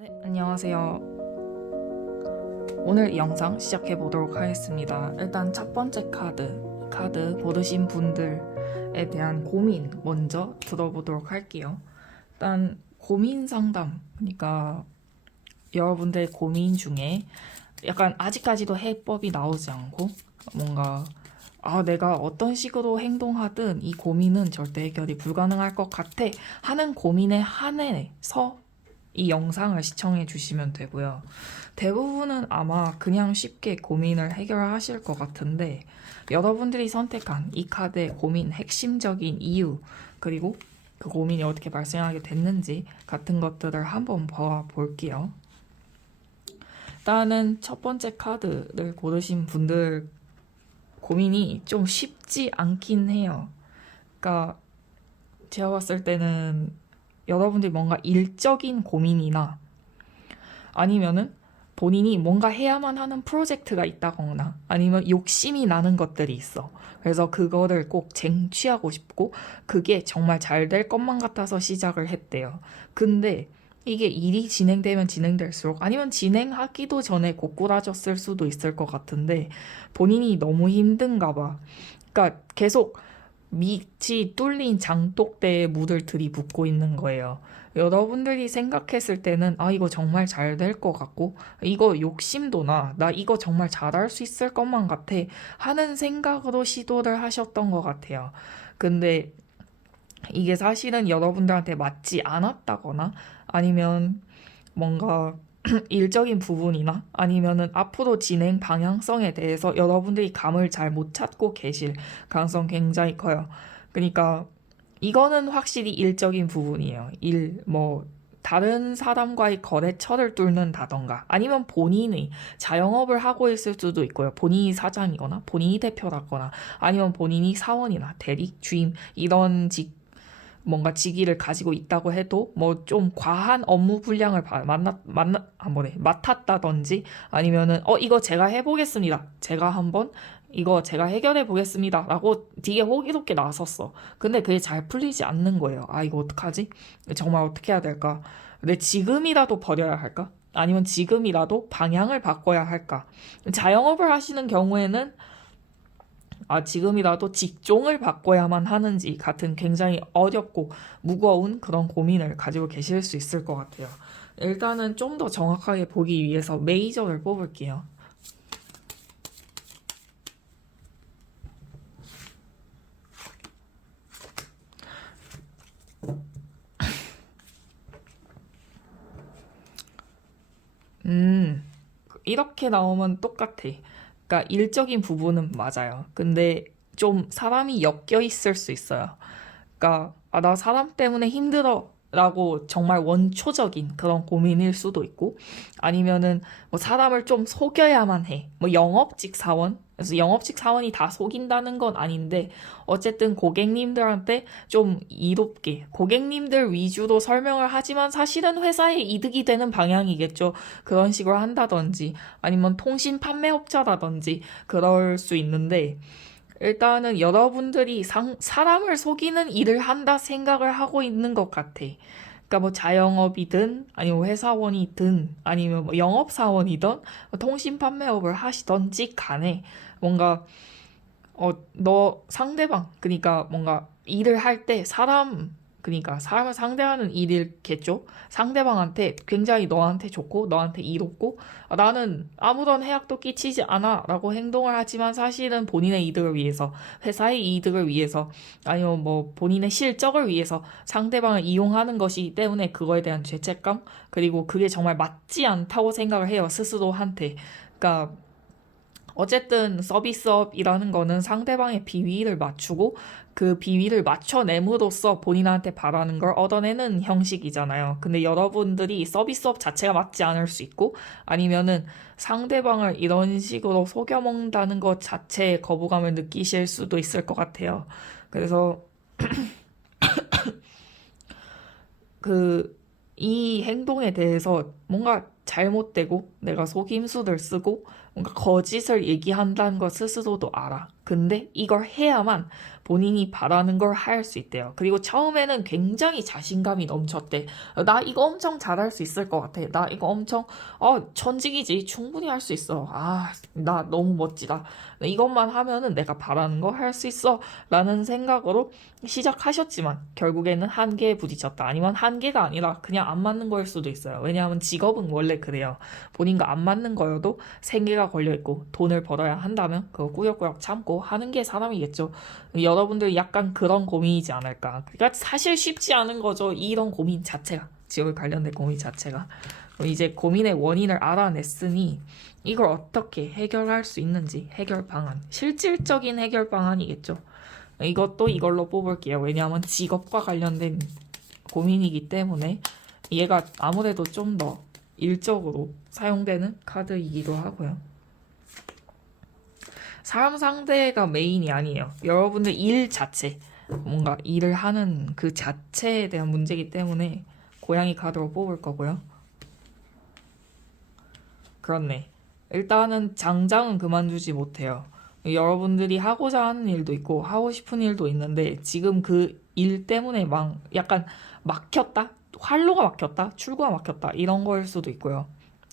네, 안녕하세요. 오늘 영상 시작해 보도록 하겠습니다. 일단 첫 번째 카드 고르신 분들에 대한 고민 먼저 들어보도록 할게요. 일단 고민 상담, 그러니까 여러분들의 고민 중에 약간 아직까지도 해법이 나오지 않고 뭔가 내가 어떤 식으로 행동하든 이 고민은 절대 해결이 불가능할 것 같아 하는 고민에 한해서 이 영상을 시청해 주시면 되고요. 대부분은 아마 그냥 쉽게 고민을 해결하실 것 같은데 여러분들이 선택한 이 카드의 고민 핵심적인 이유 그리고 그 고민이 어떻게 발생하게 됐는지 같은 것들을 한번 봐볼게요. 일단은 첫 번째 카드를 고르신 분들 고민이 좀 쉽지 않긴 해요. 그러니까 제가 봤을 때는 여러분들이 뭔가 일적인 고민이나 아니면은 본인이 뭔가 해야만 하는 프로젝트가 있다거나 아니면 욕심이 나는 것들이 있어. 그래서 그거를 꼭 쟁취하고 싶고 그게 정말 잘 될 것만 같아서 시작을 했대요. 근데 이게 일이 진행되면 진행될수록 아니면 진행하기도 전에 고꾸라졌을 수도 있을 것 같은데 본인이 너무 힘든가 봐. 그러니까 계속 밑이 뚫린 장독대에 물을 들이붓고 있는 거예요. 여러분들이 생각했을 때는 이거 정말 잘 될 것 같고 이거 욕심도 나 이거 정말 잘할 수 있을 것만 같아 하는 생각으로 시도를 하셨던 것 같아요. 근데 이게 사실은 여러분들한테 맞지 않았다거나 아니면 뭔가 일적인 부분이나 아니면은 앞으로 진행 방향성에 대해서 여러분들이 감을 잘 못 찾고 계실 가능성 굉장히 커요. 그러니까 이거는 확실히 일적인 부분이에요. 다른 사람과의 거래처를 뚫는다던가 아니면 본인이 자영업을 하고 있을 수도 있고요. 본인이 사장이거나 본인이 대표라거나 아니면 본인이 사원이나 대리, 주임 이런 뭔가 직위를 가지고 있다고 해도 뭐 좀 과한 업무 분량을 맡았다든지 아니면은 이거 제가 해보겠습니다. 제가 한번 이거 제가 해결해 보겠습니다. 라고 되게 호기롭게 나섰어. 근데 그게 잘 풀리지 않는 거예요. 이거 어떡하지? 정말 어떻게 해야 될까? 근데 지금이라도 버려야 할까? 아니면 지금이라도 방향을 바꿔야 할까? 자영업을 하시는 경우에는 지금이라도 직종을 바꿔야만 하는지 같은 굉장히 어렵고 무거운 그런 고민을 가지고 계실 수 있을 것 같아요. 일단은 좀 더 정확하게 보기 위해서 메이저를 뽑을게요. 이렇게 나오면 똑같아. 그러니까 일적인 부분은 맞아요. 근데 좀 사람이 엮여 있을 수 있어요. 그러니까 나 사람 때문에 힘들어 라고 정말 원초적인 그런 고민일 수도 있고 아니면은 뭐 사람을 좀 속여야만 해. 뭐 영업직 사원. 그래서 영업직 사원이 다 속인다는 건 아닌데 어쨌든 고객님들한테 좀 이롭게 고객님들 위주로 설명을 하지만 사실은 회사에 이득이 되는 방향이겠죠. 그런 식으로 한다든지 아니면 통신 판매업자라든지 그럴 수 있는데 일단은 여러분들이 사람을 속이는 일을 한다 생각을 하고 있는 것 같아. 그러니까 뭐 자영업이든 아니면 회사원이든 아니면 뭐 영업사원이든 통신 판매업을 하시던지 간에 뭔가 너 상대방 그러니까 뭔가 일을 할 때 그러니까 사람을 상대하는 일이겠죠. 상대방한테 굉장히 너한테 좋고 너한테 이롭고 나는 아무런 해악도 끼치지 않아 라고 행동을 하지만 사실은 본인의 이득을 위해서 회사의 이득을 위해서 아니면 뭐 본인의 실적을 위해서 상대방을 이용하는 것이기 때문에 그거에 대한 죄책감 그리고 그게 정말 맞지 않다고 생각을 해요. 스스로한테. 그러니까 어쨌든 서비스업이라는 거는 상대방의 비위를 맞추고 그 비위를 맞춰냄으로써 본인한테 바라는 걸 얻어내는 형식이잖아요. 근데 여러분들이 서비스업 자체가 맞지 않을 수 있고 아니면은 상대방을 이런 식으로 속여먹는다는 것 자체에 거부감을 느끼실 수도 있을 것 같아요. 그래서 이 행동에 대해서 뭔가 잘못되고 내가 속임수를 쓰고 뭔가 거짓을 얘기한다는 것 스스로도 알아. 근데 이걸 해야만 본인이 바라는 걸 할 수 있대요. 그리고 처음에는 굉장히 자신감이 넘쳤대. 나 이거 엄청 잘할 수 있을 것 같아. 나 이거 엄청, 천직이지. 충분히 할 수 있어. 나 너무 멋지다. 이것만 하면은 내가 바라는 거 할 수 있어. 라는 생각으로 시작하셨지만 결국에는 한계에 부딪혔다. 아니면 한계가 아니라 그냥 안 맞는 거일 수도 있어요. 왜냐하면 직업은 원래 그래요. 본인과 안 맞는 거여도 생계가 걸려있고 돈을 벌어야 한다면 그거 꾸역꾸역 참고 하는 게 사람이겠죠. 여러분들 약간 그런 고민이지 않을까. 그러니까 사실 쉽지 않은 거죠. 이런 고민 자체가. 직업에 관련된 고민 자체가. 그럼 이제 고민의 원인을 알아냈으니 이걸 어떻게 해결할 수 있는지 해결 방안. 실질적인 해결 방안이겠죠. 이것도 이걸로 뽑을게요. 왜냐하면 직업과 관련된 고민이기 때문에 얘가 아무래도 좀 더 일적으로 사용되는 카드이기도 하고요. 사람 상대가 메인이 아니에요. 여러분들 일 자체, 뭔가 일을 하는 그 자체에 대한 문제이기 때문에 고양이 카드로 뽑을 거고요. 그렇네. 일단은 당장은 그만두지 못해요. 여러분들이 하고자 하는 일도 있고 하고 싶은 일도 있는데 지금 그 일 때문에 막 약간 막혔다? 활로가 막혔다? 출구가 막혔다? 이런 거일 수도 있고요.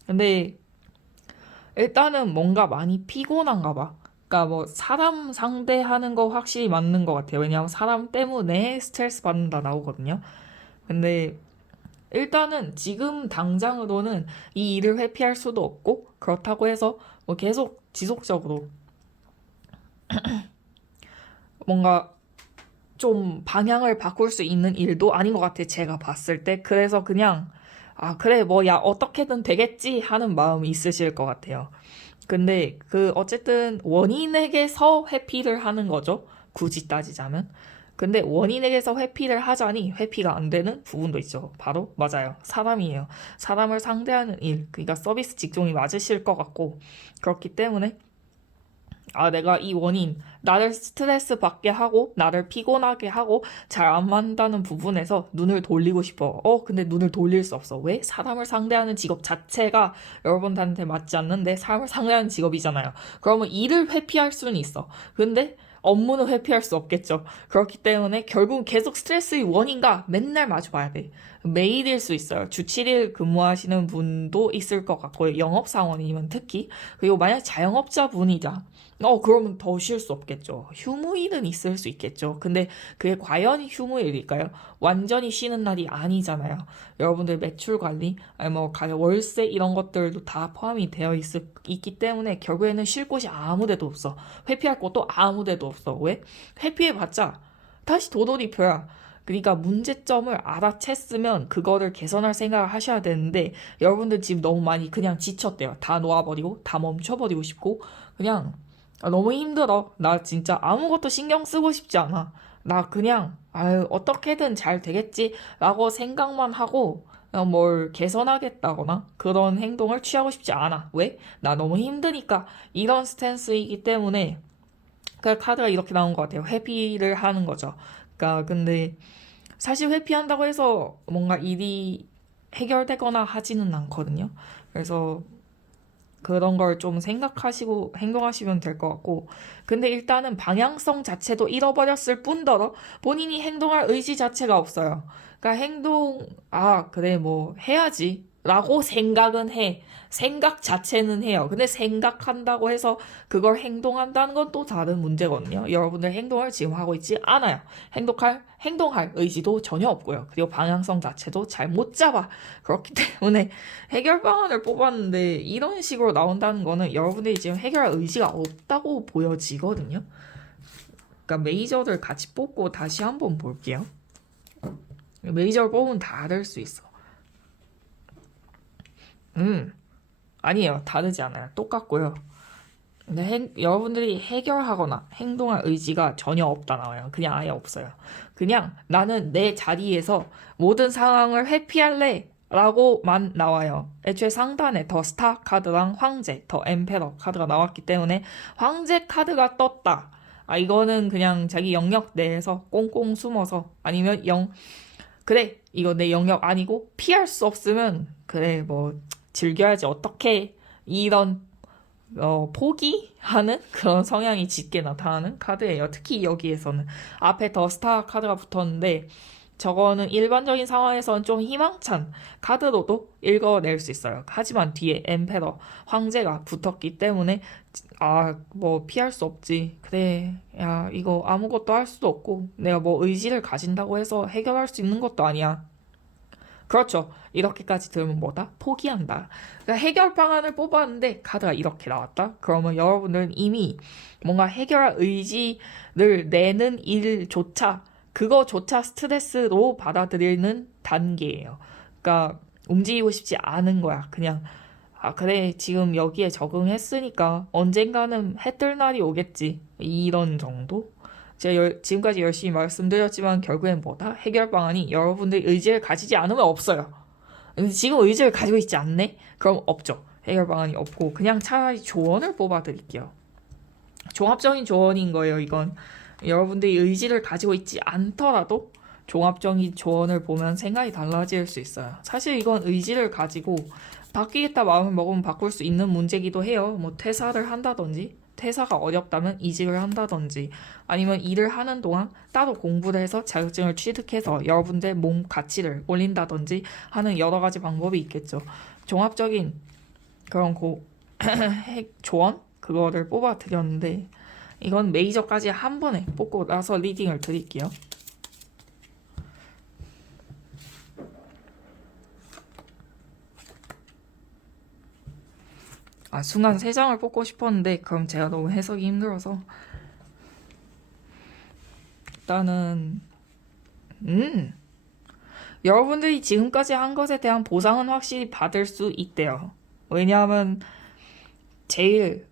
근데 일단은 뭔가 많이 피곤한가 봐. 그러니까 뭐 사람 상대하는 거 확실히 맞는 것 같아요. 왜냐하면 사람 때문에 스트레스 받는다 나오거든요. 근데 일단은 지금 당장으로는 이 일을 회피할 수도 없고 그렇다고 해서 뭐 계속 지속적으로 뭔가 좀 방향을 바꿀 수 있는 일도 아닌 것 같아. 제가 봤을 때. 그래서 그냥 그래 뭐 야 어떻게든 되겠지 하는 마음이 있으실 것 같아요. 근데 그 어쨌든 원인에게서 회피를 하는 거죠. 굳이 따지자면. 근데 원인에게서 회피를 하자니 회피가 안 되는 부분도 있죠. 바로 맞아요. 사람이에요. 사람을 상대하는 일. 그러니까 서비스 직종이 맞으실 것 같고 그렇기 때문에 내가 이 원인, 나를 스트레스 받게 하고, 나를 피곤하게 하고, 잘 안 맞는다는 부분에서 눈을 돌리고 싶어. 근데 눈을 돌릴 수 없어. 왜? 사람을 상대하는 직업 자체가 여러분한테 맞지 않는데, 사람을 상대하는 직업이잖아요. 그러면 일을 회피할 수는 있어. 근데 업무는 회피할 수 없겠죠. 그렇기 때문에 결국 계속 스트레스의 원인과 맨날 마주봐야 돼. 매일일 수 있어요. 주 7일 근무하시는 분도 있을 것 같고요. 영업사원이면 특히. 그리고 만약 자영업자 분이자 그러면 더 쉴 수 없겠죠. 휴무일은 있을 수 있겠죠. 근데 그게 과연 휴무일일까요? 완전히 쉬는 날이 아니잖아요. 여러분들 매출 관리, 아니 뭐 월세 이런 것들도 다 포함이 되어 있기 때문에 결국에는 쉴 곳이 아무 데도 없어. 회피할 곳도 아무 데도 없어. 왜? 회피해봤자 다시 도돌이표야. 그러니까 문제점을 알아챘으면 그거를 개선할 생각을 하셔야 되는데 여러분들 지금 너무 많이 그냥 지쳤대요. 다 놓아버리고 다 멈춰버리고 싶고 그냥 너무 힘들어. 나 진짜 아무것도 신경 쓰고 싶지 않아. 나 그냥 어떻게든 잘 되겠지 라고 생각만 하고 뭘 개선하겠다거나 그런 행동을 취하고 싶지 않아. 왜? 나 너무 힘드니까 이런 스탠스이기 때문에 그 카드가 이렇게 나온 것 같아요. 회피를 하는 거죠. 그러니까 근데 사실 회피한다고 해서 뭔가 일이 해결되거나 하지는 않거든요. 그래서 그런 걸 좀 생각하시고 행동하시면 될 것 같고 근데 일단은 방향성 자체도 잃어버렸을 뿐더러 본인이 행동할 의지 자체가 없어요. 그러니까 그래 뭐 해야지 라고 생각은 해. 생각 자체는 해요. 근데 생각한다고 해서 그걸 행동한다는 건 또 다른 문제거든요. 여러분들 행동을 지금 하고 있지 않아요. 행동할 의지도 전혀 없고요. 그리고 방향성 자체도 잘 못 잡아. 그렇기 때문에 해결 방안을 뽑았는데 이런 식으로 나온다는 거는 여러분들이 지금 해결할 의지가 없다고 보여지거든요. 그러니까 메이저를 같이 뽑고 다시 한번 볼게요. 메이저를 뽑으면 다를 수 있어. 아니에요. 다르지 않아요. 똑같고요. 근데 여러분들이 해결하거나 행동할 의지가 전혀 없다 나와요. 그냥 아예 없어요. 그냥 나는 내 자리에서 모든 상황을 회피할래 라고만 나와요. 애초에 상단에 더 스타 카드랑 황제, 더 엠페러 카드가 나왔기 때문에 황제 카드가 떴다. 이거는 그냥 자기 영역 내에서 꽁꽁 숨어서 아니면 그래 이거 내 영역 아니고 피할 수 없으면 그래 뭐 즐겨야지 어떻게 이런 포기하는 그런 성향이 짙게 나타나는 카드예요. 특히 여기에서는 앞에 더 스타 카드가 붙었는데 저거는 일반적인 상황에서는 좀 희망찬 카드로도 읽어낼 수 있어요. 하지만 뒤에 엠페러 황제가 붙었기 때문에 뭐 피할 수 없지. 그래, 야, 이거 아무것도 할 수도 없고 내가 뭐 의지를 가진다고 해서 해결할 수 있는 것도 아니야. 그렇죠. 이렇게까지 들으면 뭐다? 포기한다. 그러니까 해결 방안을 뽑았는데 카드가 이렇게 나왔다? 그러면 여러분들은 이미 뭔가 해결할 의지를 내는 일조차 그거조차 스트레스로 받아들이는 단계예요. 그러니까 움직이고 싶지 않은 거야. 그냥 그래 지금 여기에 적응했으니까 언젠가는 해뜰 날이 오겠지. 이런 정도? 제가 지금까지 열심히 말씀드렸지만 결국엔 뭐다? 해결 방안이 여러분들이 의지를 가지지 않으면 없어요. 근데 지금 의지를 가지고 있지 않네? 그럼 없죠. 해결 방안이 없고 그냥 차라리 조언을 뽑아 드릴게요. 종합적인 조언인 거예요, 이건. 여러분들이 의지를 가지고 있지 않더라도 종합적인 조언을 보면 생각이 달라질 수 있어요. 사실 이건 의지를 가지고 바뀌겠다 마음을 먹으면 바꿀 수 있는 문제기도 해요. 뭐 퇴사를 한다든지 퇴사가 어렵다면 이직을 한다든지 아니면 일을 하는 동안 따로 공부를 해서 자격증을 취득해서 여러분들 몸 가치를 올린다든지 하는 여러 가지 방법이 있겠죠. 종합적인 그런 조언? 그거를 뽑아 드렸는데 이건 메이저까지 한 번에 뽑고 나서 리딩을 드릴게요. 순간 세 장을 뽑고 싶었는데 그럼 제가 너무 해석이 힘들어서 일단은 여러분들이 지금까지 한 것에 대한 보상은 확실히 받을 수 있대요. 왜냐하면 제일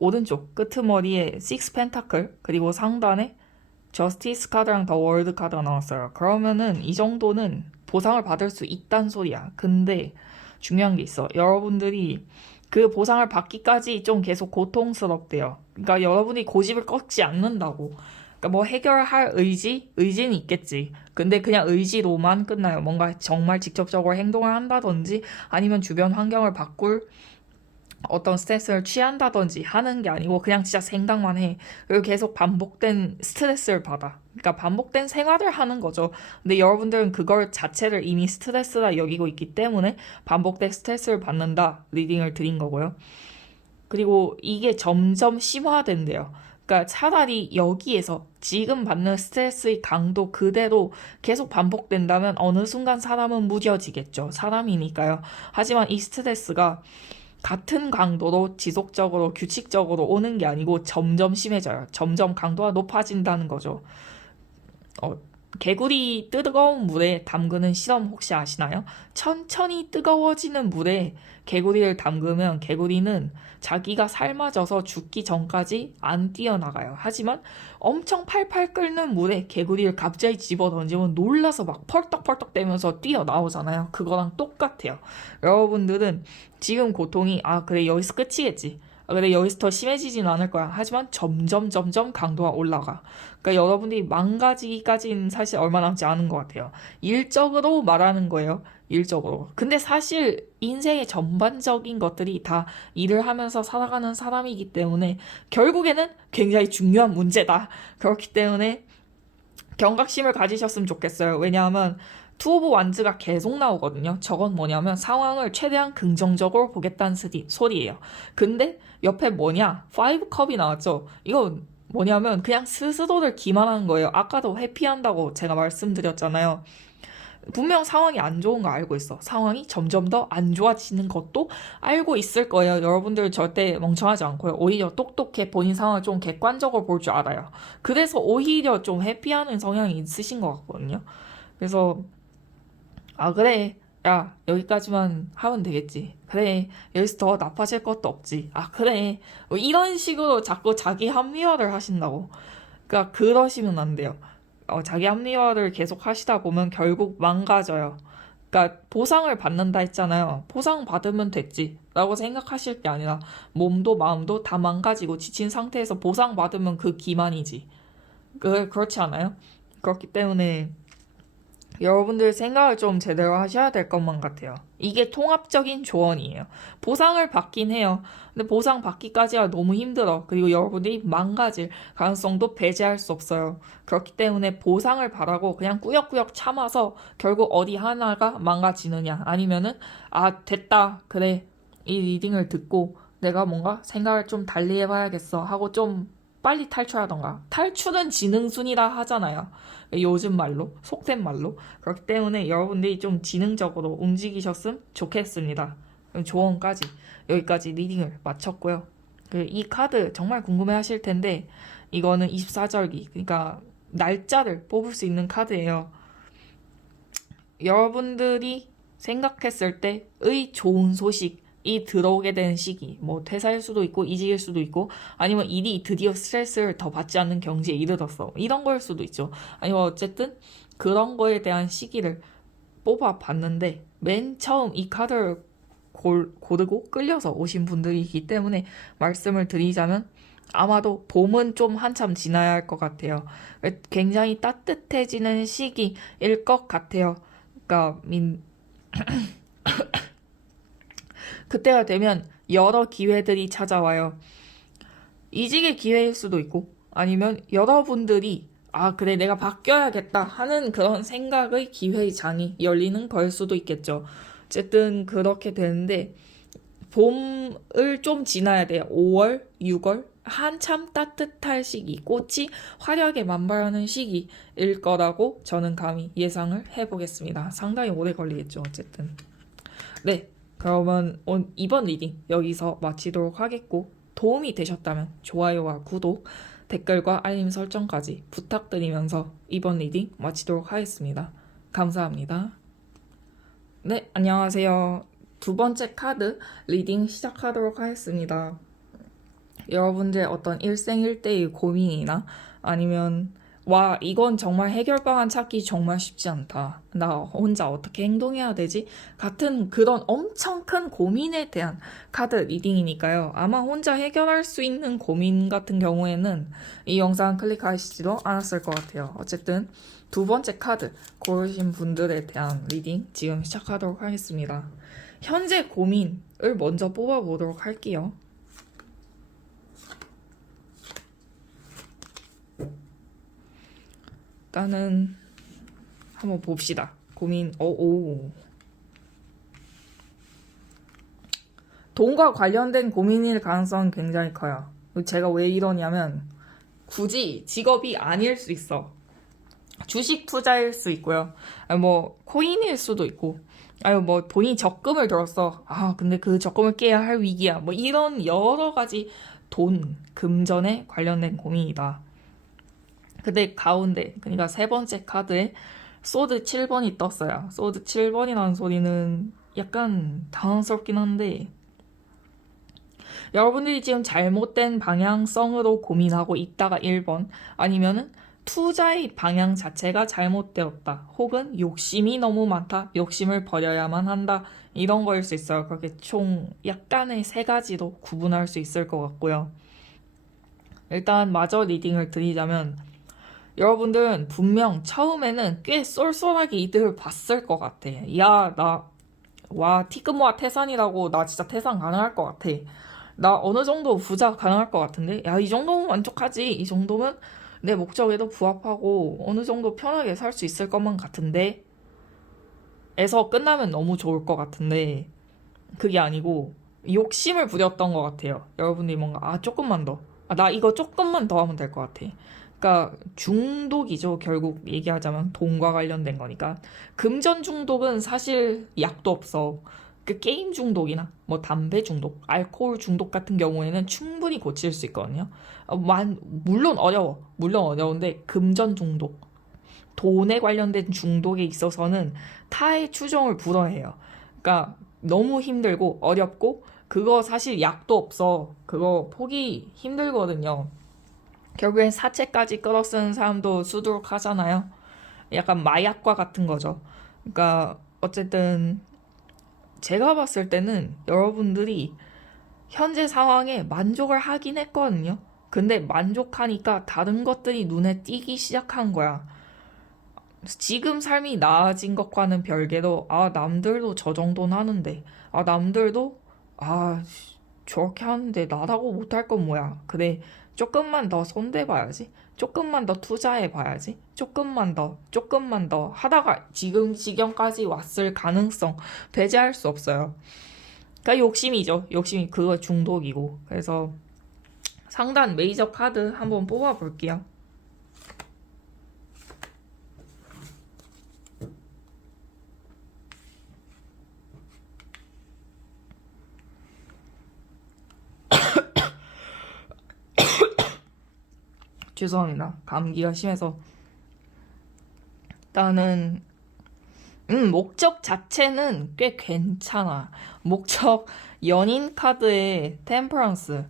오른쪽 끄트머리에 6 펜타클 그리고 상단에 저스티스 카드랑 더 월드 카드가 나왔어요. 그러면은 이 정도는 보상을 받을 수 있단 소리야. 근데 중요한 게 있어. 여러분들이 그 보상을 받기까지 좀 계속 고통스럽대요. 그러니까 여러분이 고집을 꺾지 않는다고. 그러니까 뭐 해결할 의지는 있겠지. 근데 그냥 의지로만 끝나요. 뭔가 정말 직접적으로 행동을 한다든지 아니면 주변 환경을 바꿀 어떤 스트레스를 취한다든지 하는 게 아니고 그냥 진짜 생각만 해. 그리고 계속 반복된 스트레스를 받아. 그러니까 반복된 생활을 하는 거죠. 근데 여러분들은 그걸 자체를 이미 스트레스라 여기고 있기 때문에 반복된 스트레스를 받는다. 리딩을 드린 거고요. 그리고 이게 점점 심화된대요. 그러니까 차라리 여기에서 지금 받는 스트레스의 강도 그대로 계속 반복된다면 어느 순간 사람은 무뎌지겠죠. 사람이니까요. 하지만 이 스트레스가 같은 강도로 지속적으로 규칙적으로 오는 게 아니고 점점 심해져요. 점점 강도가 높아진다는 거죠. 어, 개구리 뜨거운 물에 담그는 실험 혹시 아시나요? 천천히 뜨거워지는 물에 개구리를 담그면 개구리는 자기가 삶아져서 죽기 전까지 안 뛰어나가요. 하지만 엄청 팔팔 끓는 물에 개구리를 갑자기 집어 던지면 놀라서 막 펄떡펄떡 대면서 뛰어나오잖아요. 그거랑 똑같아요. 여러분들은 지금 고통이 그래 여기서 끝이겠지. 그래 여기서 더 심해지진 않을 거야. 하지만 점점 강도가 올라가. 그러니까 여러분들이 망가지기까지는 사실 얼마 남지 않은 것 같아요. 일적으로 말하는 거예요. 일적으로. 근데 사실 인생의 전반적인 것들이 다 일을 하면서 살아가는 사람이기 때문에 결국에는 굉장히 중요한 문제다. 그렇기 때문에 경각심을 가지셨으면 좋겠어요. 왜냐하면 투 오브 완즈가 계속 나오거든요. 저건 뭐냐면 상황을 최대한 긍정적으로 보겠다는 소리예요. 근데 옆에 뭐냐? 5컵이 나왔죠. 이거 뭐냐면 그냥 스스로를 기만하는 거예요. 아까도 회피한다고 제가 말씀드렸잖아요. 분명 상황이 안 좋은 거 알고 있어. 상황이 점점 더 안 좋아지는 것도 알고 있을 거예요. 여러분들 절대 멍청하지 않고요. 오히려 똑똑해 본인 상황을 좀 객관적으로 볼 줄 알아요. 그래서 오히려 좀 회피하는 성향이 있으신 것 같거든요. 그래서 그래. 야, 여기까지만 하면 되겠지. 그래. 여기서 더 나빠질 것도 없지. 그래. 뭐 이런 식으로 자꾸 자기 합리화를 하신다고. 그러니까 그러시면 안 돼요. 자기 합리화를 계속 하시다 보면 결국 망가져요. 그러니까 보상을 받는다 했잖아요. 보상 받으면 됐지. 라고 생각하실 게 아니라 몸도 마음도 다 망가지고 지친 상태에서 보상 받으면 그 기만이지. 그렇지 않아요? 그렇기 때문에 여러분들 생각을 좀 제대로 하셔야 될 것만 같아요. 이게 통합적인 조언이에요. 보상을 받긴 해요. 근데 보상 받기까지가 너무 힘들어. 그리고 여러분들이 망가질 가능성도 배제할 수 없어요. 그렇기 때문에 보상을 바라고 그냥 꾸역꾸역 참아서 결국 어디 하나가 망가지느냐. 아니면은, 아, 됐다. 그래. 이 리딩을 듣고 내가 뭔가 생각을 좀 달리 해봐야겠어 하고 좀 빨리 탈출하던가. 탈출은 지능순이라 하잖아요. 요즘 말로, 속된 말로. 그렇기 때문에 여러분들이 좀 지능적으로 움직이셨으면 좋겠습니다. 조언까지, 여기까지 리딩을 마쳤고요. 이 카드 정말 궁금해 하실 텐데, 이거는 24절기, 그러니까 날짜를 뽑을 수 있는 카드예요. 여러분들이 생각했을 때의 좋은 소식이 들어오게 되는 시기, 뭐 퇴사일 수도 있고 이직일 수도 있고 아니면 일이 드디어 스트레스를 더 받지 않는 경지에 이르렀어, 이런 거일 수도 있죠. 아니면 어쨌든 그런 거에 대한 시기를 뽑아봤는데 맨 처음 이 카드를 고르고 끌려서 오신 분들이기 때문에 말씀을 드리자면 아마도 봄은 좀 한참 지나야 할 것 같아요. 굉장히 따뜻해지는 시기일 것 같아요. 그러니까 그때가 되면 여러 기회들이 찾아와요. 이직의 기회일 수도 있고 아니면 여러분들이 아 그래 내가 바뀌어야겠다 하는 그런 생각의 기회의 장이 열리는 걸 수도 있겠죠. 어쨌든 그렇게 되는데 봄을 좀 지나야 돼요. 5월, 6월 한참 따뜻할 시기, 꽃이 화려하게 만발하는 시기일 거라고 저는 감히 예상을 해보겠습니다. 상당히 오래 걸리겠죠. 어쨌든 네, 그러면 이번 리딩 여기서 마치도록 하겠고 도움이 되셨다면 좋아요와 구독, 댓글과 알림 설정까지 부탁드리면서 이번 리딩 마치도록 하겠습니다. 감사합니다. 네, 안녕하세요. 두 번째 카드 리딩 시작하도록 하겠습니다. 여러분들 어떤 일생일대의 고민이나 아니면 와 이건 정말 해결 방안 찾기 정말 쉽지 않다. 나 혼자 어떻게 행동해야 되지? 같은 그런 엄청 큰 고민에 대한 카드 리딩이니까요. 아마 혼자 해결할 수 있는 고민 같은 경우에는 이 영상 클릭하시지도 않았을 것 같아요. 어쨌든 두 번째 카드 고르신 분들에 대한 리딩 지금 시작하도록 하겠습니다. 현재 고민을 먼저 뽑아보도록 할게요. 일단은 한번 봅시다. 고민, 돈과 관련된 고민일 가능성은 굉장히 커요. 제가 왜 이러냐면 굳이 직업이 아닐 수 있어. 주식 투자일 수 있고요. 뭐 코인일 수도 있고 아유 뭐 본인이 적금을 들었어. 아 근데 그 적금을 깨야 할 위기야. 뭐 이런 여러 가지 돈, 금전에 관련된 고민이다. 근데 가운데 그러니까 세 번째 카드에 소드 7번이 떴어요. 소드 7번이라는 소리는 약간 당황스럽긴 한데 여러분들이 지금 잘못된 방향성으로 고민하고 있다가 1번 아니면은 투자의 방향 자체가 잘못되었다. 혹은 욕심이 너무 많다. 욕심을 버려야만 한다. 이런 거일 수 있어요. 그렇게 총 약간의 세 가지로 구분할 수 있을 것 같고요. 일단 마저 리딩을 드리자면 여러분들은 분명 처음에는 꽤 쏠쏠하게 이득을 봤을 것 같아. 야, 와, 티끌모아 태산이라고 나 진짜 태산 가능할 것 같아. 나 어느 정도 부자 가능할 것 같은데? 야, 이 정도면 만족하지. 이 정도면 내 목적에도 부합하고 어느 정도 편하게 살 수 있을 것만 같은데? 에서 끝나면 너무 좋을 것 같은데 그게 아니고 욕심을 부렸던 것 같아요. 여러분들이 뭔가 조금만 더. 나 이거 조금만 더 하면 될 것 같아. 그러니까 중독이죠. 결국 얘기하자면 돈과 관련된 거니까. 금전 중독은 사실 약도 없어. 그 게임 중독이나 뭐 담배 중독, 알코올 중독 같은 경우에는 충분히 고칠 수 있거든요. 물론 어려워. 물론 어려운데 금전 중독, 돈에 관련된 중독에 있어서는 타의 추종을 불허해요. 그러니까 너무 힘들고 어렵고 그거 사실 약도 없어. 그거 포기 힘들거든요. 결국엔 사채까지 끌어쓰는 사람도 수두룩하잖아요. 약간 마약과 같은 거죠. 그러니까 어쨌든 제가 봤을 때는 여러분들이 현재 상황에 만족을 하긴 했거든요. 근데 만족하니까 다른 것들이 눈에 띄기 시작한 거야. 지금 삶이 나아진 것과는 별개로, 남들도 저 정도는 하는데, 남들도, 아, 저렇게 하는데 나라고 못할 건 뭐야. 그래, 조금만 더 손대봐야지. 조금만 더 투자해봐야지. 조금만 더 하다가 지금 지경까지 왔을 가능성 배제할 수 없어요. 그러니까 욕심이죠. 욕심이 그거 중독이고. 그래서 상단 메이저 카드 한번 뽑아볼게요. 죄송합니다. 감기가 심해서. 일단은 목적 자체는 꽤 괜찮아. 목적 연인 카드에 템퍼런스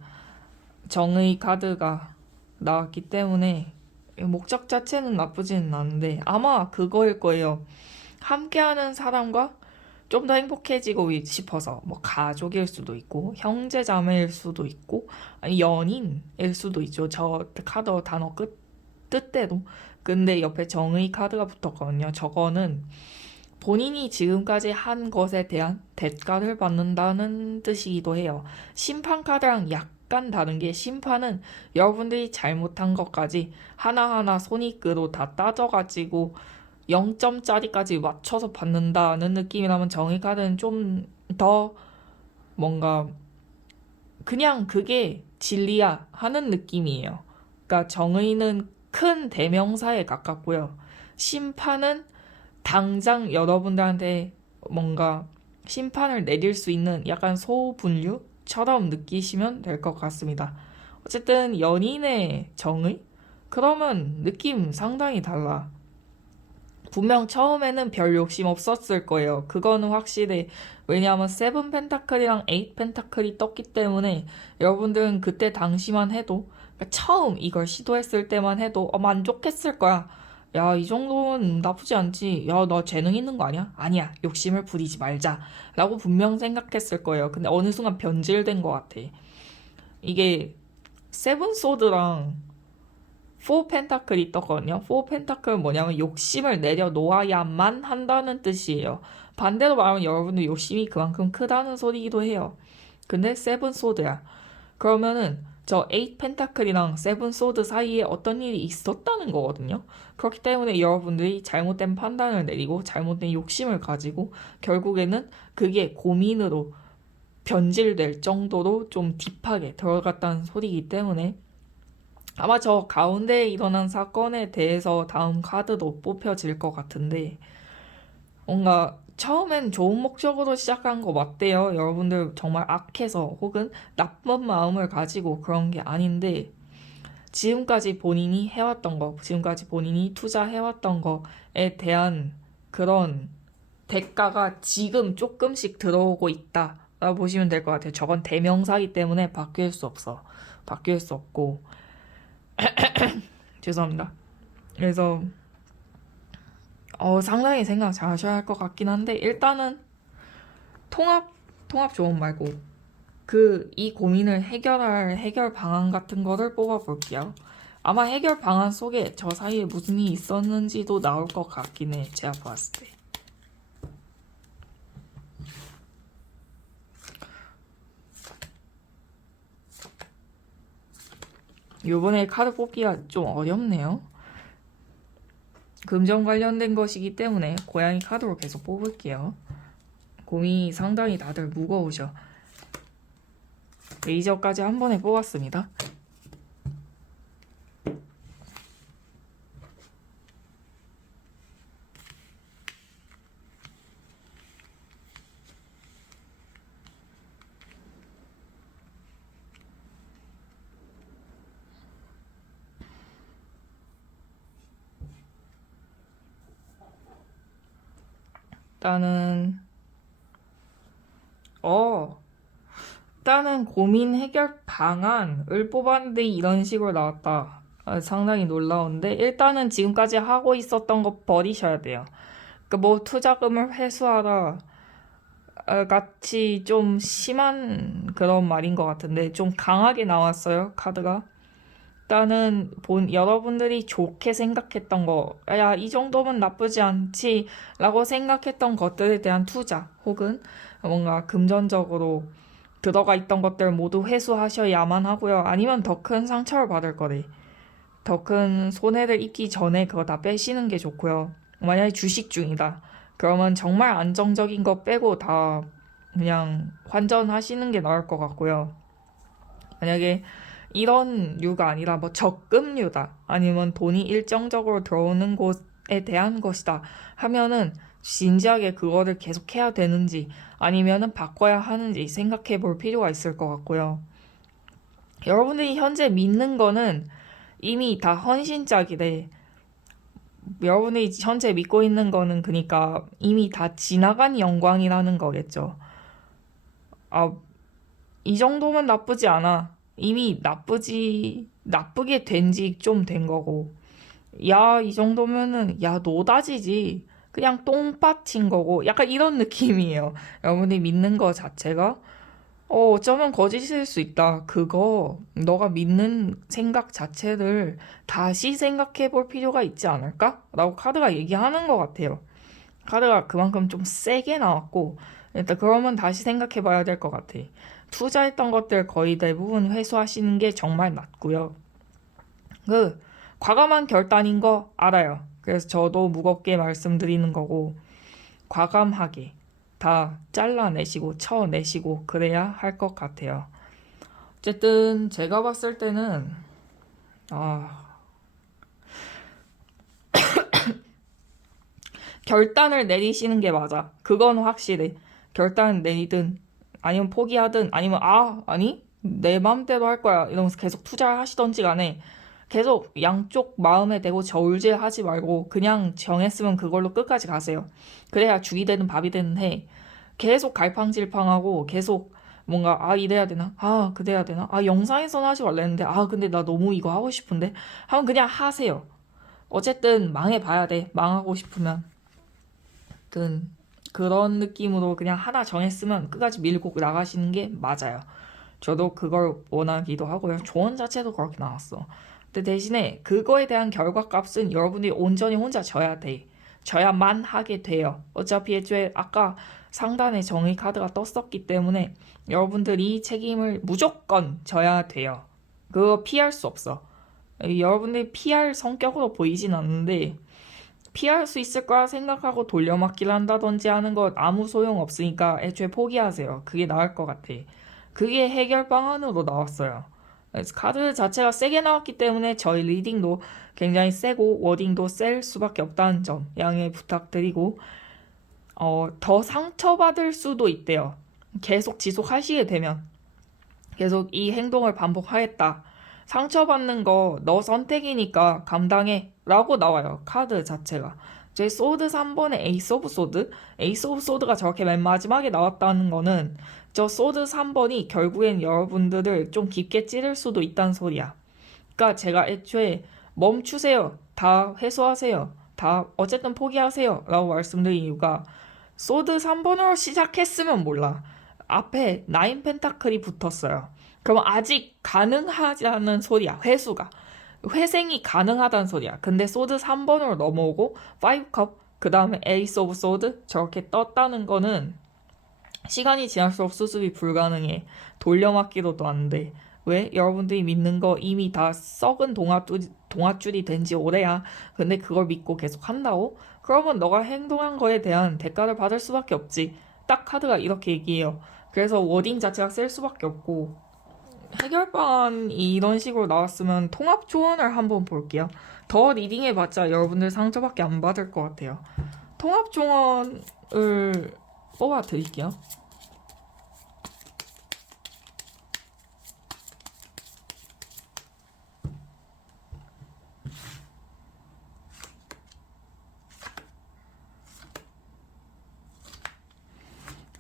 정의 카드가 나왔기 때문에 목적 자체는 나쁘지는 않은데 아마 그거일 거예요. 함께하는 사람과 좀 더 행복해지고 싶어서 뭐 가족일 수도 있고 형제 자매일 수도 있고 아니 연인일 수도 있죠. 저 카드 단어 뜻대로. 근데 옆에 정의 카드가 붙었거든요. 저거는 본인이 지금까지 한 것에 대한 대가를 받는다는 뜻이기도 해요. 심판 카드랑 약간 다른 게 심판은 여러분들이 잘못한 것까지 하나하나 손익으로 다 따져가지고 0점짜리까지 맞춰서 받는다는 느낌이라면 정의 카드는 좀 더 뭔가 그냥 그게 진리야 하는 느낌이에요. 그러니까 정의는 큰 대명사에 가깝고요. 심판은 당장 여러분들한테 뭔가 심판을 내릴 수 있는 약간 소분류처럼 느끼시면 될 것 같습니다. 어쨌든 연인의 정의? 그러면 느낌 상당히 달라. 분명 처음에는 별 욕심 없었을 거예요. 그거는 확실해. 왜냐하면 세븐 펜타클이랑 에잇 펜타클이 떴기 때문에 여러분들은 그때 당시만 해도 그러니까 처음 이걸 시도했을 때만 해도 만족했을 거야. 야, 이 정도는 나쁘지 않지. 야, 너 재능 있는 거 아니야? 아니야. 욕심을 부리지 말자. 라고 분명 생각했을 거예요. 근데 어느 순간 변질된 것 같아. 이게 세븐 소드랑 4 펜타클이 떴거든요. 4 펜타클은 뭐냐면 욕심을 내려놓아야만 한다는 뜻이에요. 반대로 말하면 여러분들 욕심이 그만큼 크다는 소리이기도 해요. 근데 7 소드야. 그러면은 저 8 펜타클이랑 7 소드 사이에 어떤 일이 있었다는 거거든요. 그렇기 때문에 여러분들이 잘못된 판단을 내리고 잘못된 욕심을 가지고 결국에는 그게 고민으로 변질될 정도로 좀 딥하게 들어갔다는 소리이기 때문에 아마 저 가운데에 일어난 사건에 대해서 다음 카드도 뽑혀질 것 같은데 뭔가 처음엔 좋은 목적으로 시작한 거 맞대요. 여러분들 정말 악해서 혹은 나쁜 마음을 가지고 그런 게 아닌데 지금까지 본인이 해왔던 거, 지금까지 본인이 투자해왔던 거에 대한 그런 대가가 지금 조금씩 들어오고 있다라고 보시면 될 것 같아요. 저건 대명사이기 때문에 바뀔 수 없어. 바뀔 수 없고 죄송합니다. 그래서 상당히 생각 잘 하셔야 할 것 같긴 한데 일단은 통합 조언 말고 이 고민을 해결할 해결 방안 같은 거를 뽑아볼게요. 아마 해결 방안 속에 저 사이에 무슨 일이 있었는지도 나올 것 같긴 해. 제가 봤을 때. 요번에 카드 뽑기가 좀 어렵네요. 금전 관련된 것이기 때문에 고양이 카드로 계속 뽑을게요. 고민이 상당히 다들 무거우셔. 레이저까지 한 번에 뽑았습니다. 일단은 일단은 고민 해결 방안을 뽑았는데 이런 식으로 나왔다. 상당히 놀라운데 일단은 지금까지 하고 있었던 거 버리셔야 돼요. 그러니까 뭐 투자금을 회수하라 같이 좀 심한 그런 말인 것 같은데 좀 강하게 나왔어요 카드가. 일단은 여러분들이 좋게 생각했던 거, 야, 이 정도면 나쁘지 않지 라고 생각했던 것들에 대한 투자 혹은 뭔가 금전적으로 들어가 있던 것들 모두 회수하셔야만 하고요. 아니면 더 큰 상처를 받을 거래. 더 큰 손해를 입기 전에 그거 다 빼시는 게 좋고요. 만약에 주식 중이다. 그러면 정말 안정적인 거 빼고 다 그냥 환전하시는 게 나을 것 같고요. 만약에 이런 류가 아니라 뭐 적금류다. 아니면 돈이 일정적으로 들어오는 곳에 대한 것이다. 하면은 진지하게 그거를 계속 해야 되는지 아니면은 바꿔야 하는지 생각해 볼 필요가 있을 것 같고요. 여러분들이 현재 믿는 거는 이미 다 헌신짝이래. 여러분이 현재 믿고 있는 거는 그러니까 이미 다 지나간 영광이라는 거겠죠. 아, 이 정도면 나쁘지 않아. 이미 나쁘게 된 지 좀 된 거고. 야, 이 정도면은, 야, 노다지지. 그냥 똥밭인 거고. 약간 이런 느낌이에요. 여러분이 믿는 거 자체가 어쩌면 거짓일 수 있다. 그거, 너가 믿는 생각 자체를 다시 생각해 볼 필요가 있지 않을까? 라고 카드가 얘기하는 것 같아요. 카드가 그만큼 좀 세게 나왔고, 일단 그러면 다시 생각해 봐야 될 것 같아. 투자했던 것들 거의 대부분 회수하시는 게 정말 낫고요. 과감한 결단인 거 알아요. 그래서 저도 무겁게 말씀드리는 거고, 과감하게 다 잘라내시고 쳐내시고 그래야 할 것 같아요. 어쨌든 제가 봤을 때는 결단을 내리시는 게 맞아. 그건 확실해. 결단 내리든 아니면 포기하든 아니면 아니 내 마음대로 할 거야 이러면서 계속 투자를 하시던지 간에 계속 양쪽 마음에 대고 저울질하지 말고 그냥 정했으면 그걸로 끝까지 가세요. 그래야 죽이 되든 밥이 되든 해. 계속 갈팡질팡하고 계속 뭔가 이래야 되나? 그래야 되나? 영상에서는 하지 말랬는데 근데 나 너무 이거 하고 싶은데 하면 그냥 하세요. 어쨌든 망해봐야 돼. 망하고 싶으면. 아무튼 그런 느낌으로 그냥 하나 정했으면 끝까지 밀고 나가시는 게 맞아요. 저도 그걸 원하기도 하고요. 조언 자체도 그렇게 나왔어. 근데 대신에 그거에 대한 결과값은 여러분이 온전히 혼자 져야 돼. 져야만 하게 돼요. 어차피 애초에 아까 상단에 정의 카드가 떴었기 때문에 여러분들이 책임을 무조건 져야 돼요. 그거 피할 수 없어. 여러분들이 피할 성격으로 보이진 않는데 피할 수 있을 거라 생각하고 돌려막기를 한다든지 하는 것 아무 소용 없으니까 애초에 포기하세요. 그게 나을 것 같아. 그게 해결 방안으로 나왔어요. 그래서 카드 자체가 세게 나왔기 때문에 저희 리딩도 굉장히 세고 워딩도 셀 수밖에 없다는 점 양해 부탁드리고 더 상처받을 수도 있대요. 계속 지속하시게 되면 계속 이 행동을 반복하겠다. 상처받는 거 너 선택이니까 감당해 라고 나와요. 카드 자체가. 제 소드 3번의 에이스 오브 소드? 에이스 오브 소드가 저렇게 맨 마지막에 나왔다는 거는 저 소드 3번이 결국엔 여러분들을 좀 깊게 찌를 수도 있다는 소리야. 그러니까 제가 애초에 멈추세요. 다 회수하세요. 다 어쨌든 포기하세요. 라고 말씀드린 이유가 소드 3번으로 시작했으면 몰라. 앞에 나인 펜타클이 붙었어요. 그럼 아직 가능하다는 소리야. 회수가. 회생이 가능하다는 소리야. 근데 소드 3번으로 넘어오고 5컵 그 다음에 에이스 오브 소드 저렇게 떴다는 거는 시간이 지날수록 수습이 불가능해. 돌려막기로도 안 돼. 왜? 여러분들이 믿는 거 이미 다 썩은 동아줄이 된 지 오래야. 근데 그걸 믿고 계속 한다고? 그러면 너가 행동한 거에 대한 대가를 받을 수밖에 없지. 딱 카드가 이렇게 얘기해요. 그래서 워딩 자체가 셀 수밖에 없고 해결 방안이 이런 식으로 나왔으면 통합 조언을 한번 볼게요. 더 리딩해봤자 여러분들 상처밖에 안 받을 것 같아요. 통합 조언을 뽑아 드릴게요.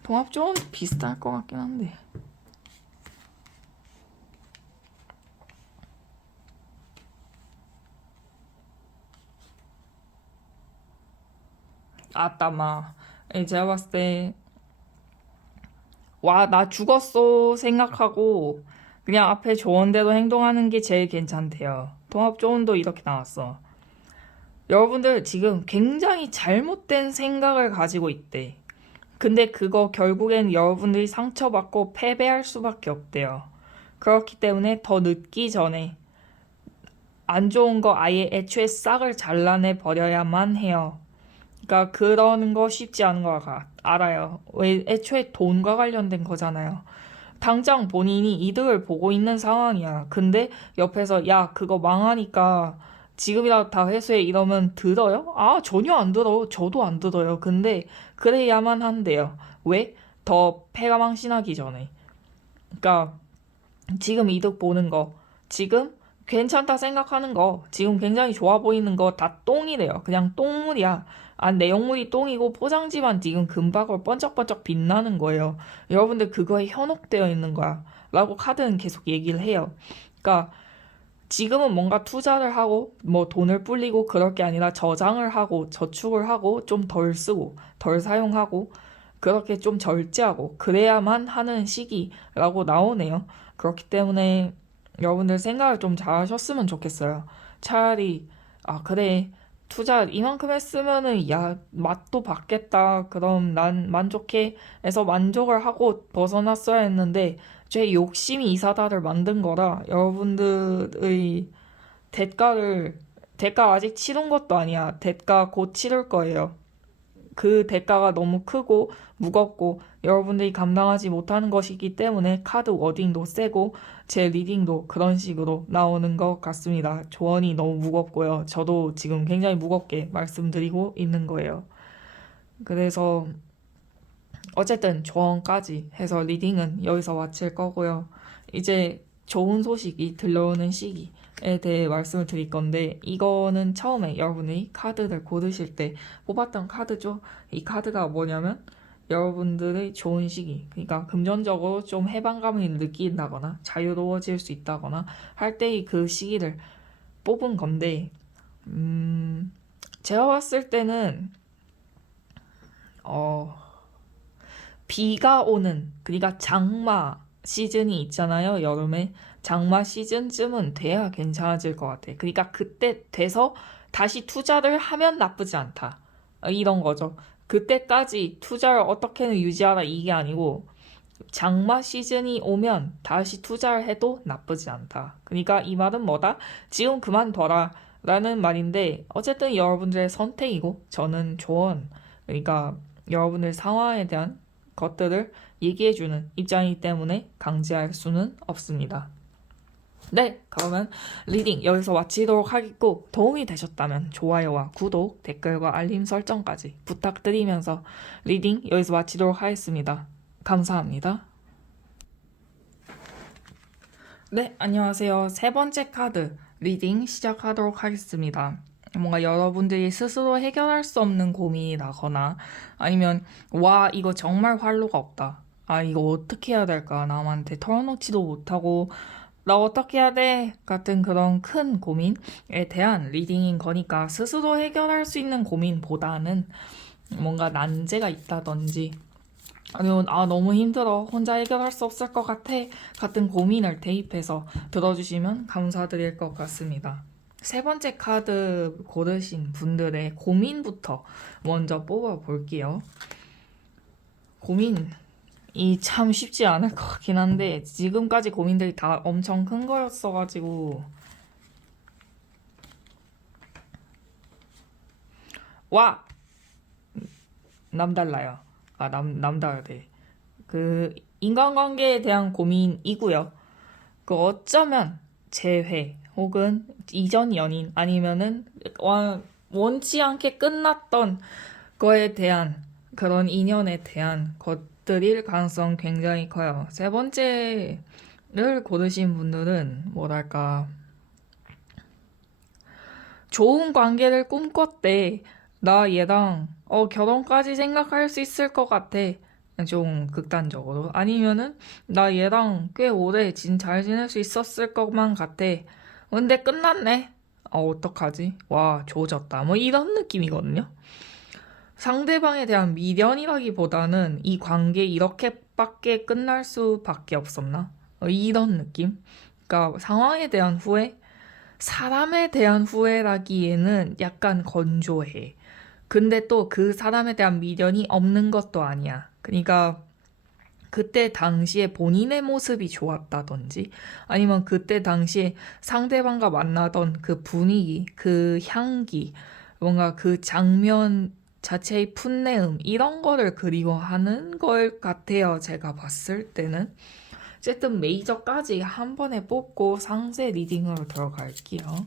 통합 조언 비슷할 것 같긴 한데. 아따마. 제가 봤을 때 와, 나 죽었어 생각하고 그냥 앞에 조언대로 행동하는 게 제일 괜찮대요. 통합조언도 이렇게 나왔어. 여러분들 지금 굉장히 잘못된 생각을 가지고 있대. 근데 그거 결국엔 여러분들이 상처받고 패배할 수밖에 없대요. 그렇기 때문에 더 늦기 전에 안 좋은 거 아예 애초에 싹을 잘라내 버려야만 해요. 그러니까 그러는 거 쉽지 않은 거 알아요. 왜 애초에 돈과 관련된 거잖아요. 당장 본인이 이득을 보고 있는 상황이야. 근데 옆에서 야 그거 망하니까 지금이라도 다 회수해 이러면 들어요? 아 전혀 안 들어. 저도 안 들어요. 근데 그래야만 한대요. 왜? 더 패가 망신하기 전에. 그러니까 지금 이득 보는 거, 지금 괜찮다 생각하는 거, 지금 굉장히 좋아 보이는 거 다 똥이래요. 그냥 똥물이야. 아, 내용물이 똥이고 포장지만 지금 금박으로 번쩍번쩍 빛나는 거예요. 여러분들 그거에 현혹되어 있는 거야. 라고 카드는 계속 얘기를 해요. 그러니까 지금은 뭔가 투자를 하고 뭐 돈을 불리고 그럴 게 아니라 저장을 하고 저축을 하고 좀 덜 쓰고 덜 사용하고 그렇게 좀 절제하고 그래야만 하는 시기라고 나오네요. 그렇기 때문에 여러분들 생각을 좀 잘 하셨으면 좋겠어요. 차라리 아 그래 투자 이만큼 했으면은 야 맛도 받겠다 그럼 난 만족해 해서 만족을 하고 벗어났어야 했는데 제 욕심이 이 사다를 만든 거라 여러분들의 대가 아직 치른 것도 아니야. 대가 곧 치를 거예요. 그 대가가 너무 크고 무겁고 여러분들이 감당하지 못하는 것이기 때문에 카드 워딩도 세고 제 리딩도 그런 식으로 나오는 것 같습니다. 조언이 너무 무겁고요. 저도 지금 굉장히 무겁게 말씀드리고 있는 거예요. 그래서 어쨌든 조언까지 해서 리딩은 여기서 마칠 거고요. 이제 좋은 소식이 들려오는 시기에 대해 말씀을 드릴 건데 이거는 처음에 여러분이 카드를 고르실 때 뽑았던 카드죠. 이 카드가 뭐냐면 여러분들의 좋은 시기, 그러니까 금전적으로 좀 해방감을 느낀다거나 자유로워질 수 있다거나 할 때의 그 시기를 뽑은 건데 제가 봤을 때는 어 비가 오는, 그러니까 장마 시즌이 있잖아요, 여름에. 장마 시즌쯤은 돼야 괜찮아질 것 같아. 그러니까 그때 돼서 다시 투자를 하면 나쁘지 않다. 이런 거죠. 그때까지 투자를 어떻게든 유지하라 이게 아니고 장마 시즌이 오면 다시 투자를 해도 나쁘지 않다. 그러니까 이 말은 뭐다? 지금 그만둬라 라는 말인데 어쨌든 여러분들의 선택이고 저는 조언, 그러니까 여러분들 상황에 대한 것들을 얘기해주는 입장이기 때문에 강제할 수는 없습니다. 네, 그러면 리딩 여기서 마치도록 하겠고 도움이 되셨다면 좋아요와 구독, 댓글과 알림 설정까지 부탁드리면서 리딩 여기서 마치도록 하겠습니다. 감사합니다. 네, 안녕하세요. 세 번째 카드 리딩 시작하도록 하겠습니다. 뭔가 여러분들이 스스로 해결할 수 없는 고민이 나거나 아니면 와 이거 정말 활로가 없다. 아 이거 어떻게 해야 될까? 남한테 털어놓지도 못하고 나 어떻게 해야 돼? 같은 그런 큰 고민에 대한 리딩인 거니까 스스로 해결할 수 있는 고민보다는 뭔가 난제가 있다든지 아니면 아 너무 힘들어 혼자 해결할 수 없을 것 같아 같은 고민을 대입해서 들어주시면 감사드릴 것 같습니다. 세 번째 카드 고르신 분들의 고민부터 먼저 뽑아볼게요. 고민이 참 쉽지 않을 것 같긴 한데 지금까지 고민들이 다 엄청 큰 거였어가지고 와! 남달라요. 아, 남다르대. 그 인간관계에 대한 고민이고요. 그 어쩌면 재회 혹은 이전 연인 아니면은 원치 않게 끝났던 거에 대한 그런 인연에 대한 것들일 가능성 굉장히 커요. 세 번째를 고르신 분들은 뭐랄까 좋은 관계를 꿈꿨대. 나 얘랑 결혼까지 생각할 수 있을 것 같아. 좀 극단적으로. 아니면은 나 얘랑 꽤 오래 잘 지낼 수 있었을 것만 같아. 근데 끝났네. 어떡하지? 와, 조졌다. 뭐 이런 느낌이거든요. 상대방에 대한 미련이라기보다는 이 관계 이렇게밖에 끝날 수밖에 없었나? 이런 느낌? 그러니까 상황에 대한 후회? 사람에 대한 후회라기에는 약간 건조해. 근데 또 그 사람에 대한 미련이 없는 것도 아니야. 그러니까 그때 당시에 본인의 모습이 좋았다든지 아니면 그때 당시에 상대방과 만나던 그 분위기, 그 향기, 뭔가 그 장면 자체의 풋내음 이런 거를 그리워하는 걸 같아요. 제가 봤을 때는. 어쨌든 메이저까지 한 번에 뽑고 상세 리딩으로 들어갈게요.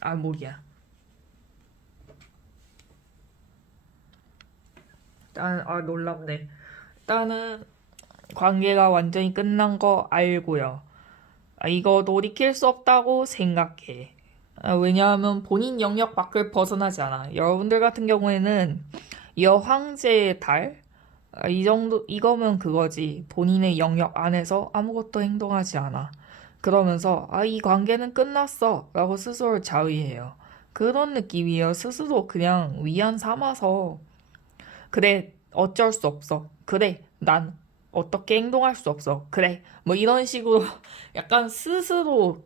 아, 목이야. 놀랍네. 일단은 관계가 완전히 끝난 거 알고요. 이거 돌이킬 수 없다고 생각해. 왜냐하면 본인 영역 밖을 벗어나지 않아. 여러분들 같은 경우에는 여황제의 달? 이 정도, 이거면 그거지. 본인의 영역 안에서 아무것도 행동하지 않아. 그러면서, 이 관계는 끝났어. 라고 스스로를 자위해요. 그런 느낌이에요. 스스로 그냥 위안 삼아서 그래, 어쩔 수 없어. 그래, 난 어떻게 행동할 수 없어. 그래, 뭐 이런 식으로 약간 스스로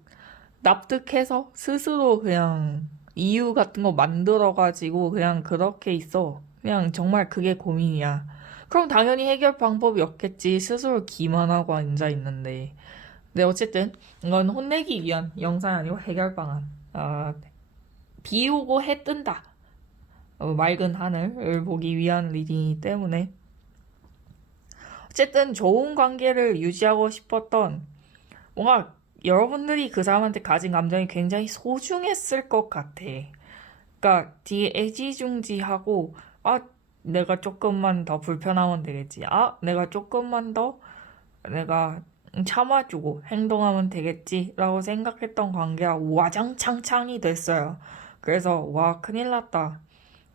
납득해서 스스로 그냥 이유 같은 거 만들어가지고 그냥 그렇게 있어. 그냥 정말 그게 고민이야. 그럼 당연히 해결 방법이 없겠지. 스스로 기만하고 앉아 있는데. 근데 어쨌든 이건 혼내기 위한 영상이 아니고 해결 방안. 비 오고 해 뜬다. 맑은 하늘을 보기 위한 리딩이기 때문에 어쨌든 좋은 관계를 유지하고 싶었던 뭔가 여러분들이 그 사람한테 가진 감정이 굉장히 소중했을 것 같아. 그러니까 뒤에 애지중지하고 내가 조금만 더 불편하면 되겠지. 내가 조금만 더 내가 참아주고 행동하면 되겠지 라고 생각했던 관계가 와장창창이 됐어요. 그래서 와 큰일 났다.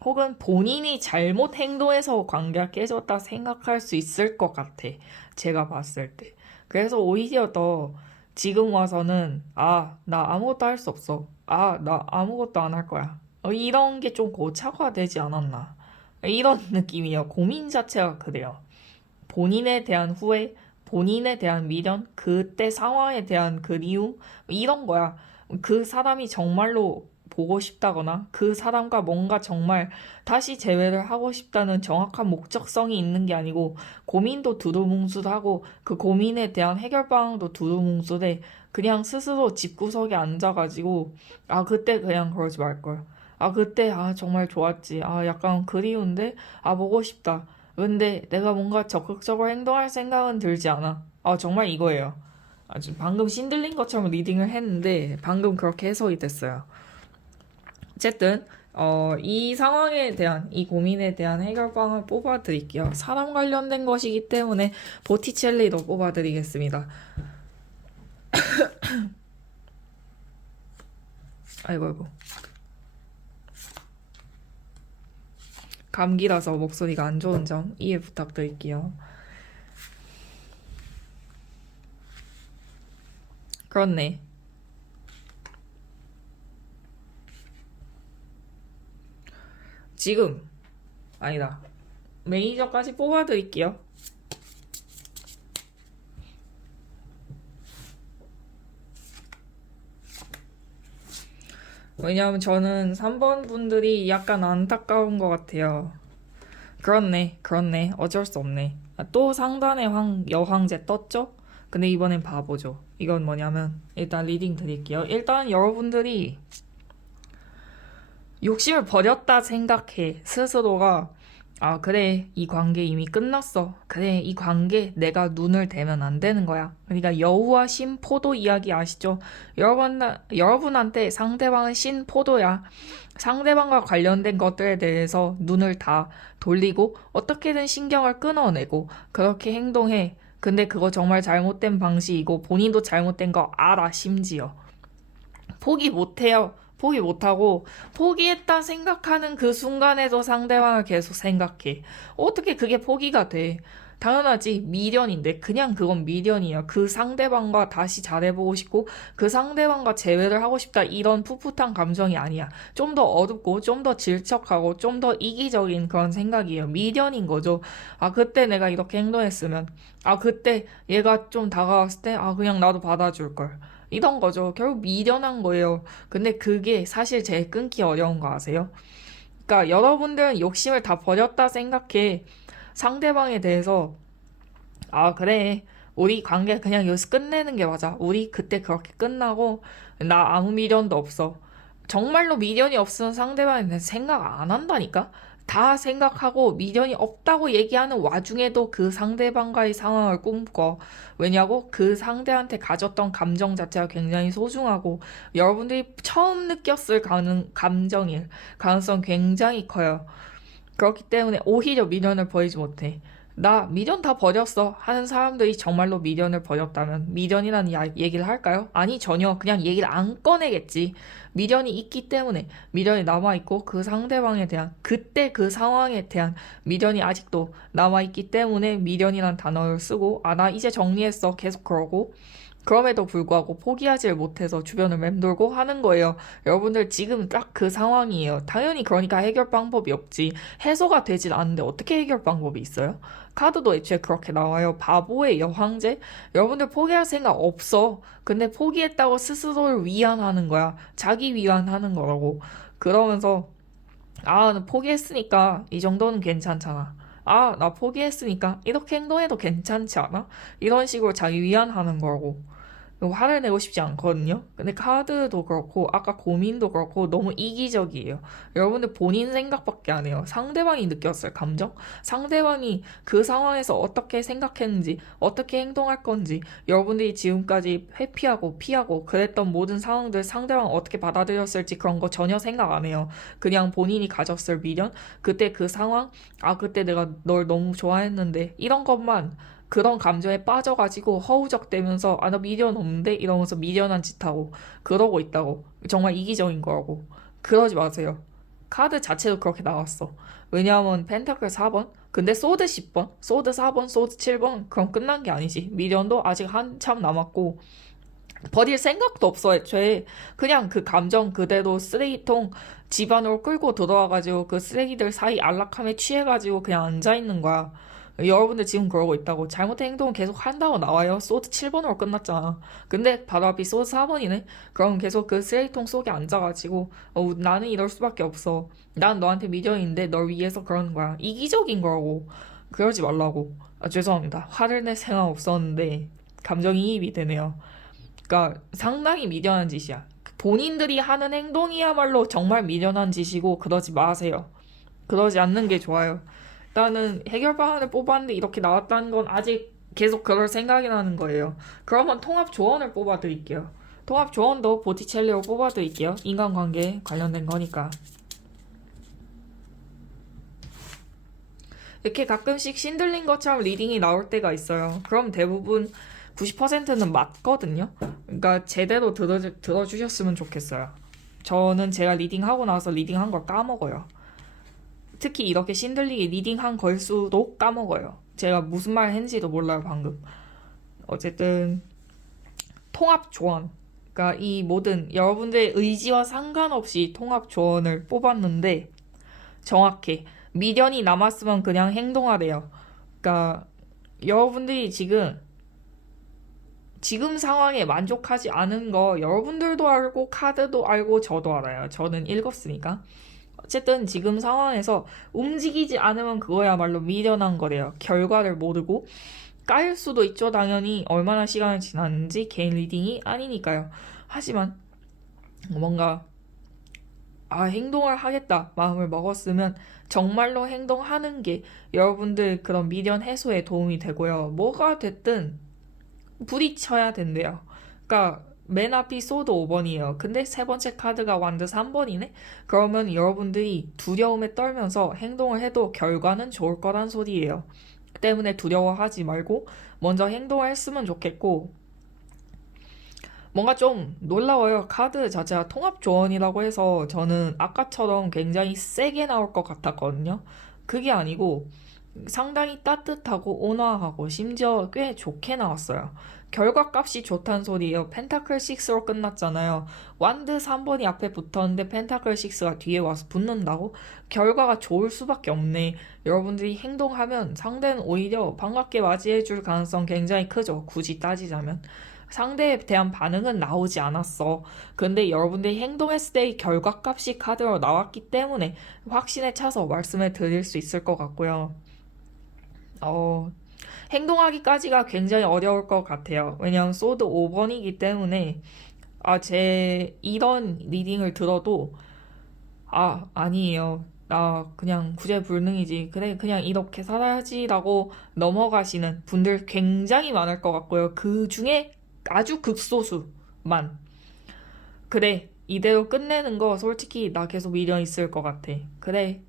혹은 본인이 잘못 행동해서 관계가 깨졌다 생각할 수 있을 것 같아. 제가 봤을 때. 그래서 오히려 더 지금 와서는 나 아무것도 할 수 없어. 나 아무것도 안 할 거야. 이런 게 좀 고착화되지 않았나. 이런 느낌이에요. 고민 자체가 그래요. 본인에 대한 후회, 본인에 대한 미련, 그때 상황에 대한 그리움, 이런 거야. 그 사람이 정말로 보고 싶다거나 그 사람과 뭔가 정말 다시 재회를 하고 싶다는 정확한 목적성이 있는 게 아니고 고민도 두루뭉술하고 그 고민에 대한 해결 방안도 두루뭉술해. 그냥 스스로 집구석에 앉아가지고 그때 그냥 그러지 말걸. 그때 정말 좋았지. 약간 그리운데 보고 싶다. 근데 내가 뭔가 적극적으로 행동할 생각은 들지 않아. 정말 이거예요. 지금 방금 신들린 것처럼 리딩을 했는데 방금 그렇게 해석이 됐어요. 어쨌든 이 상황에 대한 이 고민에 대한 해결 방안 뽑아드릴게요. 사람 관련된 것이기 때문에 보티첼리도 뽑아드리겠습니다. 아이고. 감기라서 목소리가 안 좋은 점 이해 부탁드릴게요. 그렇네. 지금 아니다. 매니저까지 뽑아드릴게요. 왜냐하면 저는 3번 분들이 약간 안타까운 것 같아요. 그렇네. 어쩔 수 없네. 또 상단에 여황제 떴죠? 근데 이번엔 바보죠. 이건 뭐냐면 일단 리딩 드릴게요. 일단 여러분들이 욕심을 버렸다 생각해. 스스로가 그래 이 관계 이미 끝났어. 그래 이 관계 내가 눈을 대면 안 되는 거야. 그러니까 여우와 신포도 이야기 아시죠? 여러분한테 상대방은 신포도야. 상대방과 관련된 것들에 대해서 눈을 다 돌리고 어떻게든 신경을 끊어내고 그렇게 행동해. 근데 그거 정말 잘못된 방식이고 본인도 잘못된 거 알아 심지어. 포기 못해요. 포기 못하고 포기했다 생각하는 그 순간에도 상대방을 계속 생각해. 어떻게 그게 포기가 돼? 당연하지. 미련인데 그냥 그건 미련이야. 그 상대방과 다시 잘해보고 싶고 그 상대방과 재회를 하고 싶다 이런 풋풋한 감정이 아니야. 좀 더 어둡고 좀 더 질척하고 좀 더 이기적인 그런 생각이에요. 미련인 거죠. 아 그때 내가 이렇게 행동했으면 아 그때 얘가 좀 다가왔을 때 아 그냥 나도 받아줄 걸. 이런 거죠. 결국 미련한 거예요. 근데 그게 사실 제일 끊기 어려운 거 아세요? 그러니까 여러분들은 욕심을 다 버렸다 생각해. 상대방에 대해서 아, 그래. 우리 관계 그냥 여기서 끝내는 게 맞아. 우리 그때 그렇게 끝나고, 나 아무 미련도 없어. 정말로 미련이 없으면 상대방에 대해서 생각 안 한다니까? 다 생각하고 미련이 없다고 얘기하는 와중에도 그 상대방과의 상황을 꿈꿔. 왜냐고? 그 상대한테 가졌던 감정 자체가 굉장히 소중하고, 여러분들이 처음 느꼈을 감정일 가능성 굉장히 커요. 그렇기 때문에 오히려 미련을 버리지 못해. 나 미련 다 버렸어 하는 사람들이 정말로 미련을 버렸다면 미련이라는 얘기를 할까요? 아니 전혀 그냥 얘기를 안 꺼내겠지. 미련이 있기 때문에 미련이 남아있고 그 상대방에 대한 그때 그 상황에 대한 미련이 아직도 남아있기 때문에 미련이란 단어를 쓰고 아 나 이제 정리했어 계속 그러고 그럼에도 불구하고 포기하지를 못해서 주변을 맴돌고 하는 거예요. 여러분들 지금 딱 그 상황이에요. 당연히 그러니까 해결 방법이 없지. 해소가 되질 않는데 어떻게 해결 방법이 있어요? 카드도 애초에 그렇게 나와요. 바보의 여황제? 여러분들 포기할 생각 없어. 근데 포기했다고 스스로를 위안하는 거야. 자기 위안하는 거라고. 그러면서 아, 나 포기했으니까 이 정도는 괜찮잖아. 아, 나 포기했으니까 이렇게 행동해도 괜찮지 않아? 이런 식으로 자기 위안하는 거고. 화를 내고 싶지 않거든요. 근데 카드도 그렇고 아까 고민도 그렇고 너무 이기적이에요. 여러분들 본인 생각밖에 안 해요. 상대방이 느꼈을 감정? 상대방이 그 상황에서 어떻게 생각했는지, 어떻게 행동할 건지, 여러분들이 지금까지 회피하고 피하고 그랬던 모든 상황들 상대방 어떻게 받아들였을지 그런 거 전혀 생각 안 해요. 그냥 본인이 가졌을 미련, 그때 그 상황, 아 그때 내가 널 너무 좋아했는데 이런 것만 그런 감정에 빠져가지고 허우적대면서 아 나 미련 없는데 이러면서 미련한 짓 하고 그러고 있다고 정말 이기적인 거라고 그러지 마세요. 카드 자체도 그렇게 나왔어. 왜냐하면 펜타클 4번 근데 소드 10번 소드 4번 소드 7번 그럼 끝난 게 아니지. 미련도 아직 한참 남았고 버릴 생각도 없어 애초에. 그냥 그 감정 그대로 쓰레기통 집안으로 끌고 들어와가지고 그 쓰레기들 사이 안락함에 취해가지고 그냥 앉아있는 거야. 여러분들 지금 그러고 있다고. 잘못된 행동은 계속 한다고 나와요. 소드 7번으로 끝났잖아. 근데 바로 앞이 소드 4번이네. 그럼 계속 그 쓰레기통 속에 앉아가지고 나는 이럴 수밖에 없어. 난 너한테 미련인데 널 위해서 그러는 거야. 이기적인 거라고. 그러지 말라고. 아, 죄송합니다. 화를 낼 생각 없었는데 감정이입이 되네요. 그러니까 상당히 미련한 짓이야. 본인들이 하는 행동이야말로 정말 미련한 짓이고 그러지 마세요. 그러지 않는 게 좋아요. 일단은 해결 방안을 뽑았는데 이렇게 나왔다는 건 아직 계속 그럴 생각이 나는 거예요. 그러면 통합 조언을 뽑아드릴게요. 통합 조언도 보티첼리로 뽑아드릴게요. 인간관계 관련된 거니까. 이렇게 가끔씩 신들린 것처럼 리딩이 나올 때가 있어요. 그럼 대부분 90%는 맞거든요. 그러니까 제대로 들어주셨으면 좋겠어요. 저는 제가 리딩하고 나서 리딩한 걸 까먹어요. 특히 이렇게 신들리게 리딩한 걸수록 까먹어요. 제가 무슨 말 했는지도 몰라요, 방금. 어쨌든 통합 조언. 그러니까 이 모든 여러분들의 의지와 상관없이 통합 조언을 뽑았는데 정확해. 미련이 남았으면 그냥 행동하래요. 그러니까 여러분들이 지금 상황에 만족하지 않은 거 여러분들도 알고 카드도 알고 저도 알아요. 저는 읽었으니까. 어쨌든 지금 상황에서 움직이지 않으면 그거야말로 미련한 거래요. 결과를 모르고 까일 수도 있죠. 당연히 얼마나 시간이 지났는지 개인 리딩이 아니니까요. 하지만 뭔가 행동을 하겠다 마음을 먹었으면 정말로 행동하는 게 여러분들 그런 미련 해소에 도움이 되고요. 뭐가 됐든 부딪혀야 된대요. 그러니까 맨 앞이 소드 5번이에요. 근데 세 번째 카드가 완드 3번이네? 그러면 여러분들이 두려움에 떨면서 행동을 해도 결과는 좋을 거란 소리예요. 때문에 두려워하지 말고 먼저 행동을 했으면 좋겠고 뭔가 좀 놀라워요. 카드 자체가 통합 조언이라고 해서 저는 아까처럼 굉장히 세게 나올 것 같았거든요. 그게 아니고 상당히 따뜻하고 온화하고 심지어 꽤 좋게 나왔어요. 결과값이 좋단 소리예요. 펜타클 6로 끝났잖아요. 완드 3번이 앞에 붙었는데 펜타클 6가 뒤에 와서 붙는다고? 결과가 좋을 수밖에 없네. 여러분들이 행동하면 상대는 오히려 반갑게 맞이해줄 가능성 굉장히 크죠. 굳이 따지자면. 상대에 대한 반응은 나오지 않았어. 근데 여러분들이 행동했을 때의 결과값이 카드로 나왔기 때문에 확신에 차서 말씀을 드릴 수 있을 것 같고요. 어, 행동하기까지가 굉장히 어려울 것 같아요. 왜냐하면 소드 5번이기 때문에 제 이런 리딩을 들어도 아니에요. 나 그냥 구제불능이지. 그래, 그냥 이렇게 살아야지라고 넘어가시는 분들 굉장히 많을 것 같고요. 그 중에 아주 극소수만. 그래, 이대로 끝내는 거 솔직히 나 계속 미련 있을 것 같아. 그래,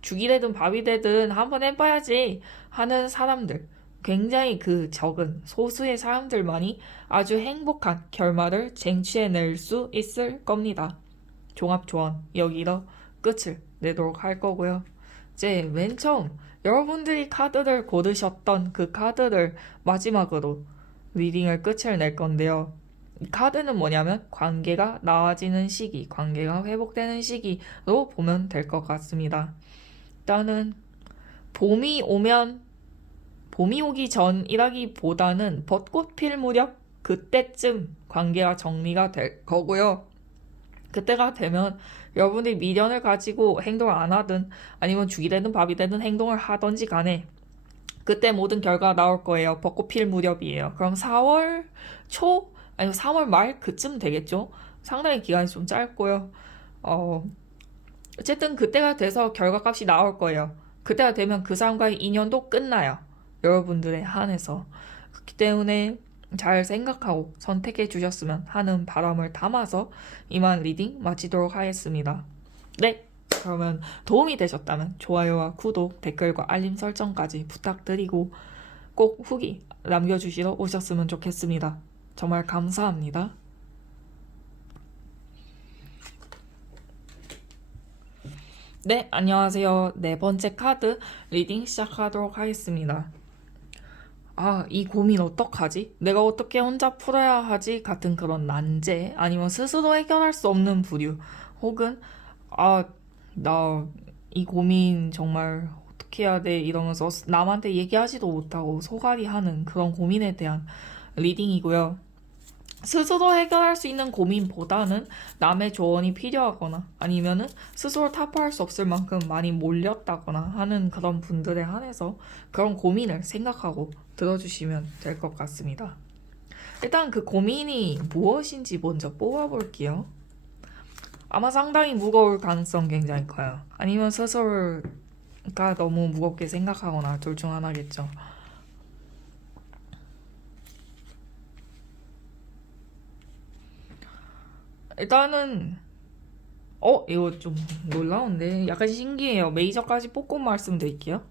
죽이 되든 밥이 되든 한번 해봐야지 하는 사람들. 굉장히 그 적은 소수의 사람들만이 아주 행복한 결말을 쟁취해낼 수 있을 겁니다. 종합조언 여기서 끝을 내도록 할 거고요. 이제 맨 처음 여러분들이 카드를 고르셨던 그 카드를 마지막으로 리딩을 끝을 낼 건데요. 이 카드는 뭐냐면 관계가 나아지는 시기, 관계가 회복되는 시기로 보면 될 것 같습니다. 일단은 봄이 오면 봄이 오기 전이라기보다는 벚꽃 필 무렵 그때쯤 관계가 정리가 될 거고요. 그때가 되면 여러분이 미련을 가지고 행동을 안 하든 아니면 죽이 되든 밥이 되든 행동을 하던지 간에 그때 모든 결과가 나올 거예요. 벚꽃 필 무렵이에요. 그럼 4월 초 아니면 3월 말 그쯤 되겠죠? 상당히 기간이 좀 짧고요. 어쨌든 그때가 돼서 결과값이 나올 거예요. 그때가 되면 그 사람과의 인연도 끝나요. 여러분들에 한해서. 그렇기 때문에 잘 생각하고 선택해 주셨으면 하는 바람을 담아서 이만 리딩 마치도록 하겠습니다. 네, 그러면 도움이 되셨다면 좋아요와 구독, 댓글과 알림 설정까지 부탁드리고 꼭 후기 남겨주시러 오셨으면 좋겠습니다. 정말 감사합니다. 네, 안녕하세요. 네 번째 카드 리딩 시작하도록 하겠습니다. 이 고민 어떡하지? 내가 어떻게 혼자 풀어야 하지? 같은 그런 난제, 아니면 스스로 해결할 수 없는 부류, 혹은, 나 이 고민 정말 어떻게 해야 돼? 이러면서 남한테 얘기하지도 못하고 소갈이 하는 그런 고민에 대한 리딩이고요. 스스로 해결할 수 있는 고민보다는 남의 조언이 필요하거나 아니면은 스스로 타파할 수 없을 만큼 많이 몰렸다거나 하는 그런 분들에 한해서 그런 고민을 생각하고 들어주시면 될 것 같습니다. 일단 그 고민이 무엇인지 먼저 뽑아볼게요. 아마 상당히 무거울 가능성 굉장히 커요. 아니면 스스로가 너무 무겁게 생각하거나 둘 중 하나겠죠. 일단은 이거 좀 놀라운데 약간 신기해요. 메이저까지 뽑고 말씀드릴게요.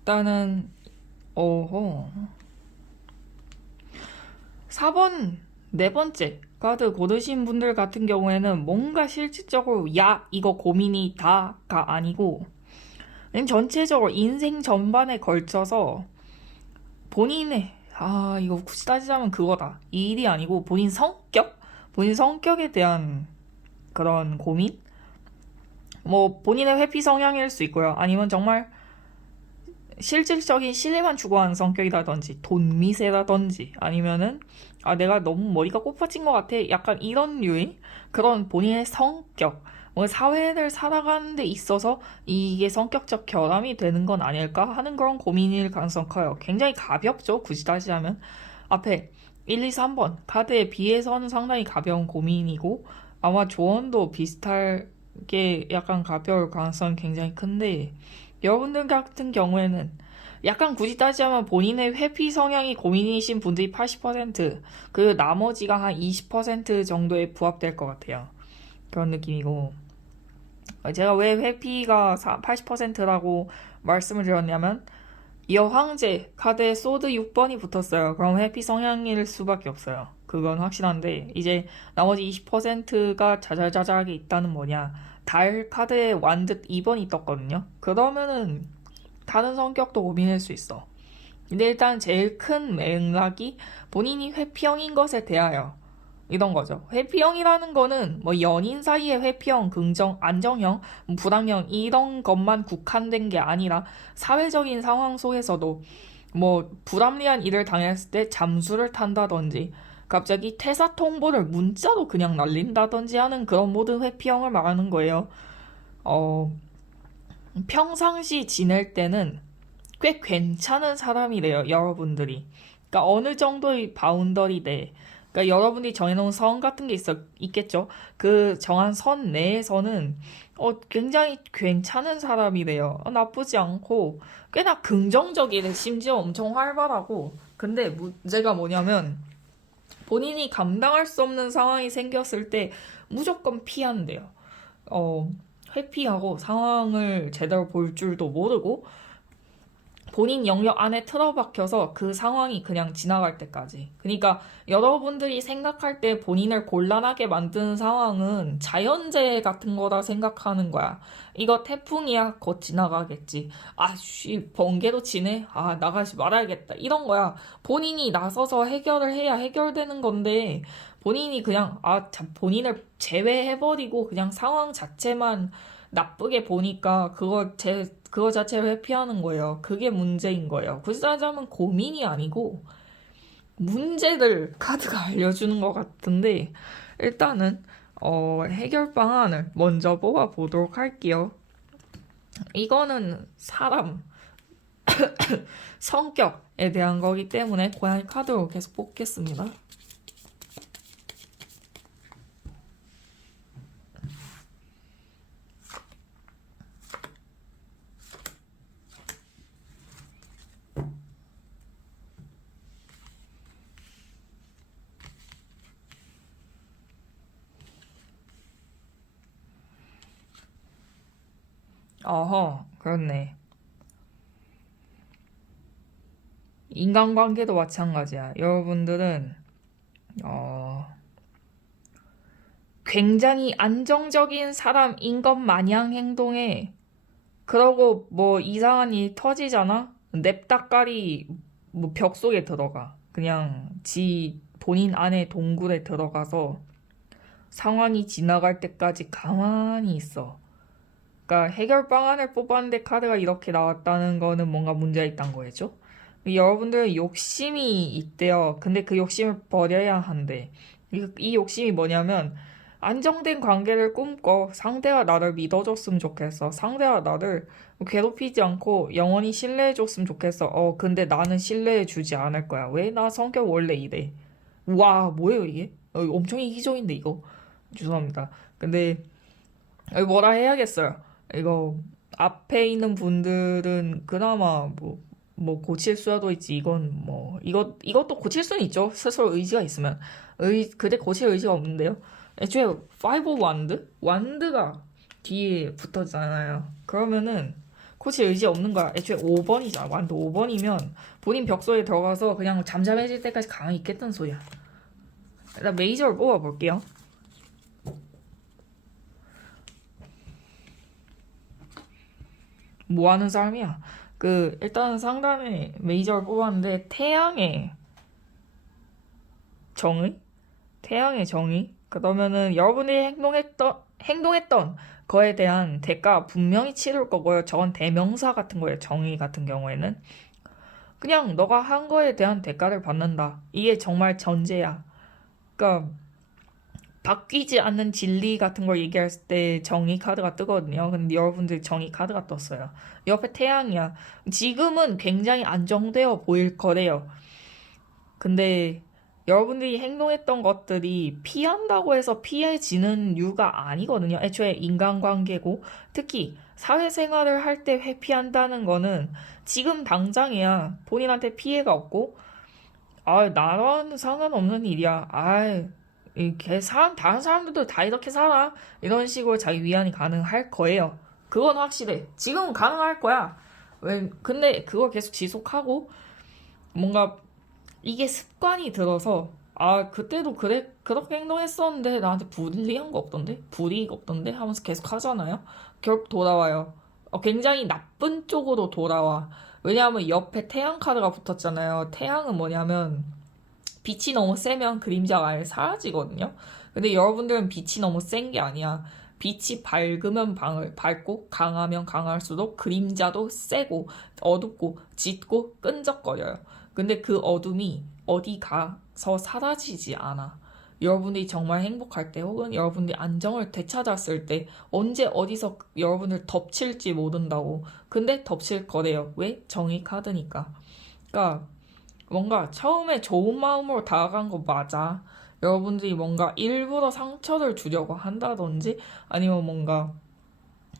일단은 4번 네 번째 카드 고르신 분들 같은 경우에는 뭔가 실질적으로 이거 고민이다가 아니고 그냥 전체적으로 인생 전반에 걸쳐서 본인의 이거 굳이 따지자면 그거다. 이 일이 아니고 본인 성격에 대한 그런 고민? 뭐 본인의 회피 성향일 수 있고요. 아니면 정말 실질적인 신뢰만 추구하는 성격이라든지 돈미세라든지 아니면은 내가 너무 머리가 꼬파진 것 같아 약간 이런 류의 그런 본인의 성격 뭐 사회를 살아가는 데 있어서 이게 성격적 결함이 되는 건 아닐까 하는 그런 고민일 가능성 커요. 굉장히 가볍죠. 굳이 따지자면 앞에 1, 2, 3번 카드에 비해서는 상당히 가벼운 고민이고 아마 조언도 비슷하게 약간 가벼울 가능성이 굉장히 큰데 여러분들 같은 경우에는 약간 굳이 따지자면 본인의 회피 성향이 고민이신 분들이 80%, 나머지가 한 20% 정도에 부합될 것 같아요. 그런 느낌이고. 제가 왜 회피가 80%라고 말씀을 드렸냐면 여황제 카드에 소드 6번이 붙었어요. 그럼 회피 성향일 수밖에 없어요. 그건 확실한데 이제 나머지 20%가 자잘자잘하게 있다는 뭐냐. 달 카드에 완득 2번이 떴거든요. 그러면은 다른 성격도 고민할 수 있어. 근데 일단 제일 큰 맥락이 본인이 회피형인 것에 대하여 이런 거죠. 회피형이라는 거는 뭐 연인 사이의 회피형, 긍정, 안정형, 불황형 이런 것만 국한된 게 아니라 사회적인 상황 속에서도 뭐 불합리한 일을 당했을 때 잠수를 탄다든지 갑자기 퇴사 통보를 문자로 그냥 날린다든지 하는 그런 모든 회피형을 말하는 거예요. 어, 평상시 지낼 때는 꽤 괜찮은 사람이래요, 여러분들이. 그러니까 어느 정도의 바운더리 내. 그러니까 여러분이 정해놓은 선 같은 게 있겠죠. 그 정한 선 내에서는 굉장히 괜찮은 사람이래요. 나쁘지 않고 꽤나 긍정적이래. 심지어 엄청 활발하고. 근데 문제가 뭐냐면 본인이 감당할 수 없는 상황이 생겼을 때 무조건 피한대요. 어, 회피하고 상황을 제대로 볼 줄도 모르고 본인 영역 안에 틀어박혀서 그 상황이 그냥 지나갈 때까지. 그러니까 여러분들이 생각할 때 본인을 곤란하게 만드는 상황은 자연재해 같은 거다 생각하는 거야. 이거 태풍이야. 곧 지나가겠지. 아씨, 번개도 치네. 아, 나가지 말아야겠다. 이런 거야. 본인이 나서서 해결을 해야 해결되는 건데 본인이 그냥 본인을 제외해버리고 그냥 상황 자체만 나쁘게 보니까 그거 자체를 회피하는 거예요. 그게 문제인 거예요. 굳이 따지자면 고민이 아니고 문제를 카드가 알려주는 것 같은데 일단은 해결 방안을 먼저 뽑아보도록 할게요. 이거는 사람 성격에 대한 거기 때문에 고양이 카드로 계속 뽑겠습니다. 어허, 그렇네. 인간관계도 마찬가지야. 여러분들은 어, 굉장히 안정적인 사람인 것 마냥 행동해. 그러고 뭐 이상한 일 터지잖아? 냅다까리 뭐 벽 속에 들어가. 그냥 지 본인 안에 동굴에 들어가서 상황이 지나갈 때까지 가만히 있어. 그러니까 해결 방안을 뽑았는데 카드가 이렇게 나왔다는 거는 뭔가 문제가 있다는 거겠죠? 여러분들은 욕심이 있대요. 근데 그 욕심을 버려야 한대. 이 욕심이 뭐냐면 안정된 관계를 꿈꿔. 상대가 나를 믿어줬으면 좋겠어. 상대가 나를 괴롭히지 않고 영원히 신뢰해줬으면 좋겠어. 근데 나는 신뢰해주지 않을 거야. 왜? 나 성격 원래 이래. 와, 뭐예요 이게? 엄청 이기적인데 이거. 죄송합니다. 근데 뭐라 해야겠어요. 이거 앞에 있는 분들은 그나마 뭐 고칠 수라도 있지. 이건 뭐 이것도 고칠 수는 있죠. 스스로 의지가 있으면. 그대 고칠 의지가 없는데요. 애초에 5 완드가 뒤에 붙었잖아요. 그러면은 고칠 의지 없는 거야. 애초에 5번이잖아. 완드 5번이면 본인 벽소에 들어가서 그냥 잠잠해질 때까지 가만히 있겠다는 소리야. 일단 메이저를 뽑아볼게요. 뭐 하는 사람이야? 일단 상단에 메이저를 뽑았는데, 정의? 태양의 정의? 그러면은 여러분이 행동했던 거에 대한 대가 분명히 치를 거고요. 저건 대명사 같은 거예요. 정의 같은 경우에는. 그냥 너가 한 거에 대한 대가를 받는다. 이게 정말 전제야. 그러니까 바뀌지 않는 진리 같은 걸 얘기할 때 정의 카드가 뜨거든요. 근데 여러분들 정의 카드가 떴어요. 옆에 태양이야. 지금은 굉장히 안정되어 보일 거래요. 근데 여러분들이 행동했던 것들이 피한다고 해서 피해지는 이유가 아니거든요. 애초에 인간관계고 특히 사회생활을 할 때 회피한다는 거는 지금 당장이야. 본인한테 피해가 없고 나랑은 상관없는 일이야. 이렇게 다른 사람들도 다 이렇게 살아. 이런 식으로 자기 위안이 가능할 거예요. 그건 확실해. 지금은 가능할 거야. 근데 그걸 계속 지속하고 뭔가 이게 습관이 들어서 아, 그때도 그렇게 행동했었는데 나한테 불리한 거 없던데? 불이익 없던데? 하면서 계속 하잖아요. 결국 돌아와요. 굉장히 나쁜 쪽으로 돌아와. 왜냐하면 옆에 태양 카드가 붙었잖아요. 태양은 뭐냐면 빛이 너무 세면 그림자가 아예 사라지거든요. 근데 여러분들은 빛이 너무 센 게 아니야. 빛이 밝으면 밝고 강하면 강할수록 그림자도 세고 어둡고 짙고 끈적거려요. 근데 그 어둠이 어디 가서 사라지지 않아. 여러분들이 정말 행복할 때 혹은 여러분들이 안정을 되찾았을 때 언제 어디서 여러분을 덮칠지 모른다고. 근데 덮칠 거래요. 왜? 정의 카드니까. 그러니까 뭔가 처음에 좋은 마음으로 다가간 거 맞아. 여러분들이 뭔가 일부러 상처를 주려고 한다든지 아니면 뭔가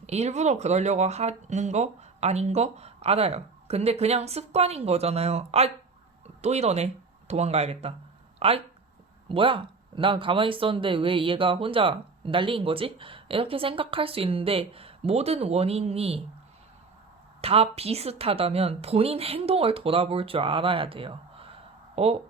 일부러 그러려고 하는 거 아닌 거 알아요. 근데 그냥 습관인 거잖아요. 아이, 또 이러네. 도망가야겠다. 아이, 뭐야? 난 가만히 있었는데 왜 얘가 혼자 날린 거지? 이렇게 생각할 수 있는데 모든 원인이 다 비슷하다면 본인 행동을 돌아볼 줄 알아야 돼요. 어,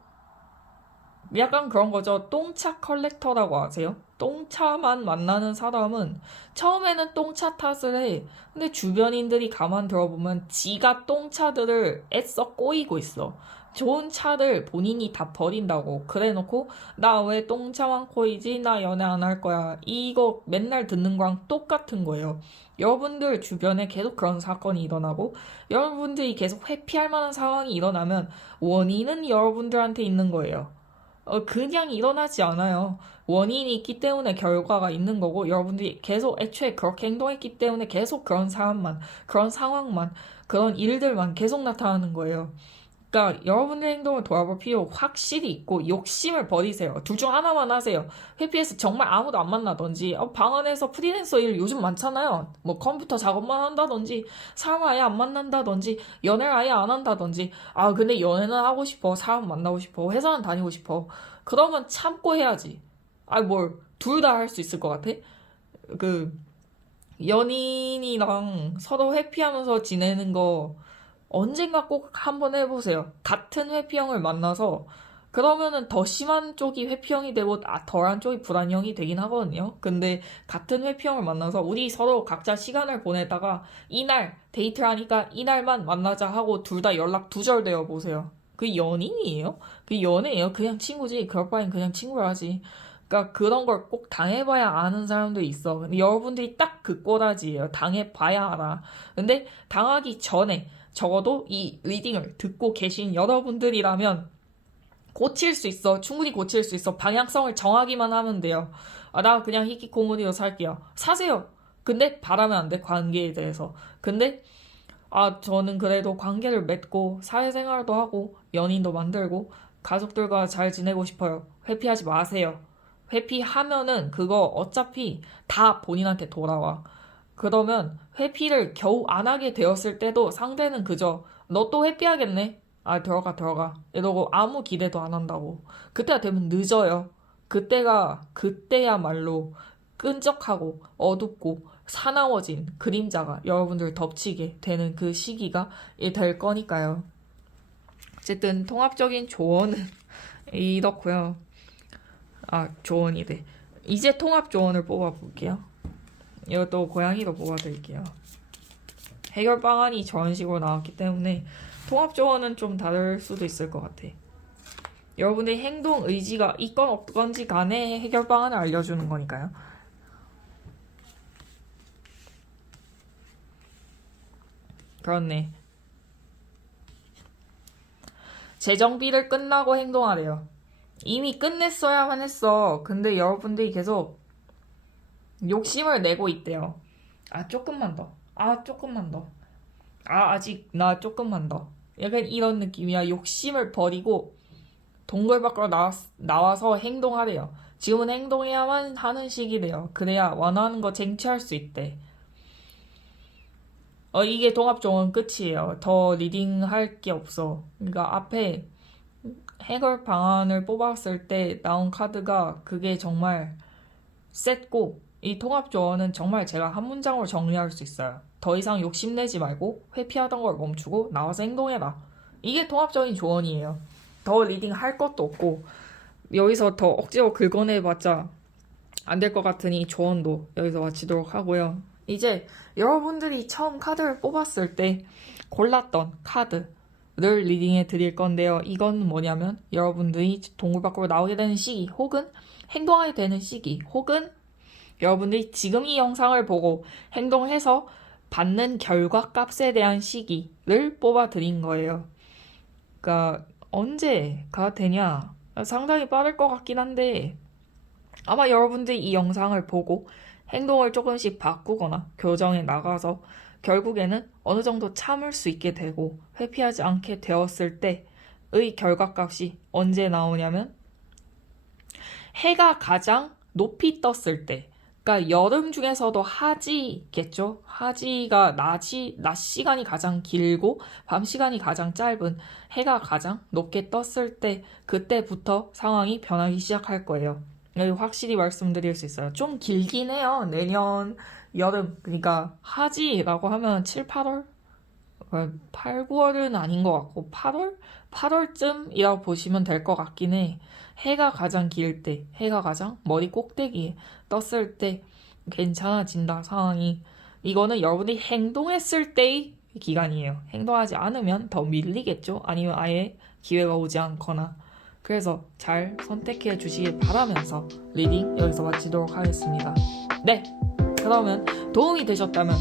약간 그런 거죠. 똥차 컬렉터라고 아세요? 똥차만 만나는 사람은 처음에는 똥차 탓을 해. 근데 주변인들이 가만 들어보면 지가 똥차들을 애써 꼬이고 있어. 좋은 차들 본인이 다 버린다고. 그래놓고 나 왜 똥차만 꼬이지? 나 연애 안 할 거야. 이거 맨날 듣는 거랑 똑같은 거예요. 여러분들 주변에 계속 그런 사건이 일어나고 여러분들이 계속 회피할 만한 상황이 일어나면 원인은 여러분들한테 있는 거예요. 그냥 일어나지 않아요. 원인이 있기 때문에 결과가 있는 거고, 여러분들이 계속 애초에 그렇게 행동했기 때문에 계속 그런 사람만, 그런 상황만, 그런 일들만 계속 나타나는 거예요. 그러니까 여러분의 행동을 돌아볼 필요 확실히 있고 욕심을 버리세요. 둘 중 하나만 하세요. 회피해서 정말 아무도 안 만나든지 방 안에서 프리랜서 일 요즘 많잖아요. 뭐 컴퓨터 작업만 한다든지 사람 아예 안 만난다든지 연애를 아예 안 한다든지 아 근데 연애는 하고 싶어. 사람 만나고 싶어. 회사는 다니고 싶어. 그러면 참고 해야지. 아 뭘 둘 다 할 수 있을 것 같아? 그 연인이랑 서로 회피하면서 지내는 거 언젠가 꼭 한번 해보세요. 같은 회피형을 만나서 그러면은 더 심한 쪽이 회피형이 되고 덜한 쪽이 불안형이 되긴 하거든요. 근데 같은 회피형을 만나서 우리 서로 각자 시간을 보내다가 이날 데이트를 하니까 이날만 만나자 하고 둘 다 연락 두절되어 보세요. 그 연인이에요? 그 연애예요? 그냥 친구지. 그럴 바엔 그냥 친구를 하지. 그러니까 그런 걸 꼭 당해봐야 아는 사람들이 있어. 근데 여러분들이 딱 그 꼬라지예요. 당해봐야 알아. 근데 당하기 전에 적어도 이 리딩을 듣고 계신 여러분들이라면 고칠 수 있어. 충분히 고칠 수 있어. 방향성을 정하기만 하면 돼요. 아, 나 그냥 히키코모리로 살게요. 사세요. 근데 바라면 안 돼. 관계에 대해서. 근데 아, 저는 그래도 관계를 맺고 사회생활도 하고 연인도 만들고 가족들과 잘 지내고 싶어요. 회피하지 마세요. 회피하면은 그거 어차피 다 본인한테 돌아와. 그러면 회피를 겨우 안 하게 되었을 때도 상대는 그저 너 또 회피하겠네? 아, 들어가, 들어가. 이러고 아무 기대도 안 한다고. 그때가 되면 늦어요. 그때야말로 끈적하고 어둡고 사나워진 그림자가 여러분들 덮치게 되는 그 시기가 될 거니까요. 어쨌든 통합적인 조언은 이렇고요. 아, 조언이래. 이제 통합 조언을 뽑아볼게요. 이것도 고양이로 뽑아드릴게요. 해결 방안이 저런 식으로 나왔기 때문에 통합 조언은 좀 다를 수도 있을 것 같아. 여러분의 행동 의지가 있건 없건지 간에 해결 방안을 알려주는 거니까요. 그렇네. 재정비를 끝나고 행동하래요. 이미 끝냈어야만 했어. 근데 여러분들이 계속 욕심을 내고 있대요. 아, 조금만 더. 아, 조금만 더. 아, 아직 나 조금만 더. 약간 이런 느낌이야. 욕심을 버리고 동굴 밖으로 나와서 행동하래요. 지금은 행동해야만 하는 시기래요. 그래야 원하는 거 쟁취할 수 있대. 이게 동합종은 끝이에요. 더 리딩할 게 없어. 그러니까 앞에 해결 방안을 뽑았을 때 나온 카드가 그게 정말 셌고 이 통합 조언은 정말 제가 한 문장으로 정리할 수 있어요. 더 이상 욕심내지 말고 회피하던 걸 멈추고 나와서 행동해라. 이게 통합적인 조언이에요. 더 리딩 할 것도 없고 여기서 더 억지로 긁어내봤자 안 될 것 같으니 조언도 여기서 마치도록 하고요. 이제 여러분들이 처음 카드를 뽑았을 때 골랐던 카드를 리딩해 드릴 건데요. 이건 뭐냐면 여러분들이 동굴 밖으로 나오게 되는 시기 혹은 행동하게 되는 시기 혹은 여러분들이 지금 이 영상을 보고 행동해서 받는 결과값에 대한 시기를 뽑아 드린 거예요. 그러니까 언제가 되냐? 상당히 빠를 것 같긴 한데 아마 여러분들이 이 영상을 보고 행동을 조금씩 바꾸거나 교정해 나가서 결국에는 어느 정도 참을 수 있게 되고 회피하지 않게 되었을 때의 결과값이 언제 나오냐면 해가 가장 높이 떴을 때, 그러니까 여름 중에서도 하지겠죠? 하지가 낮 시간이 가장 길고 밤 시간이 가장 짧은 해가 가장 높게 떴을 때 그때부터 상황이 변하기 시작할 거예요. 여기 확실히 말씀드릴 수 있어요. 좀 길긴 해요. 내년 여름, 그러니까 하지라고 하면 7, 8월? 8, 9월은 아닌 것 같고 8월? 8월쯤이라고 보시면 될 것 같긴 해. 해가 가장 길 때, 해가 가장 머리 꼭대기에 떴을 때 괜찮아진다 상황이. 이거는 여러분이 행동했을 때의 기간이에요. 행동하지 않으면 더 밀리겠죠? 아니면 아예 기회가 오지 않거나. 그래서 잘 선택해 주시길 바라면서 리딩 여기서 마치도록 하겠습니다. 네, 그러면 도움이 되셨다면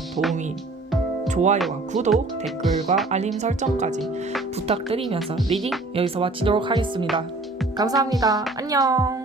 좋아요와 구독, 댓글과 알림 설정까지 부탁드리면서 리딩 여기서 마치도록 하겠습니다. 감사합니다. 안녕.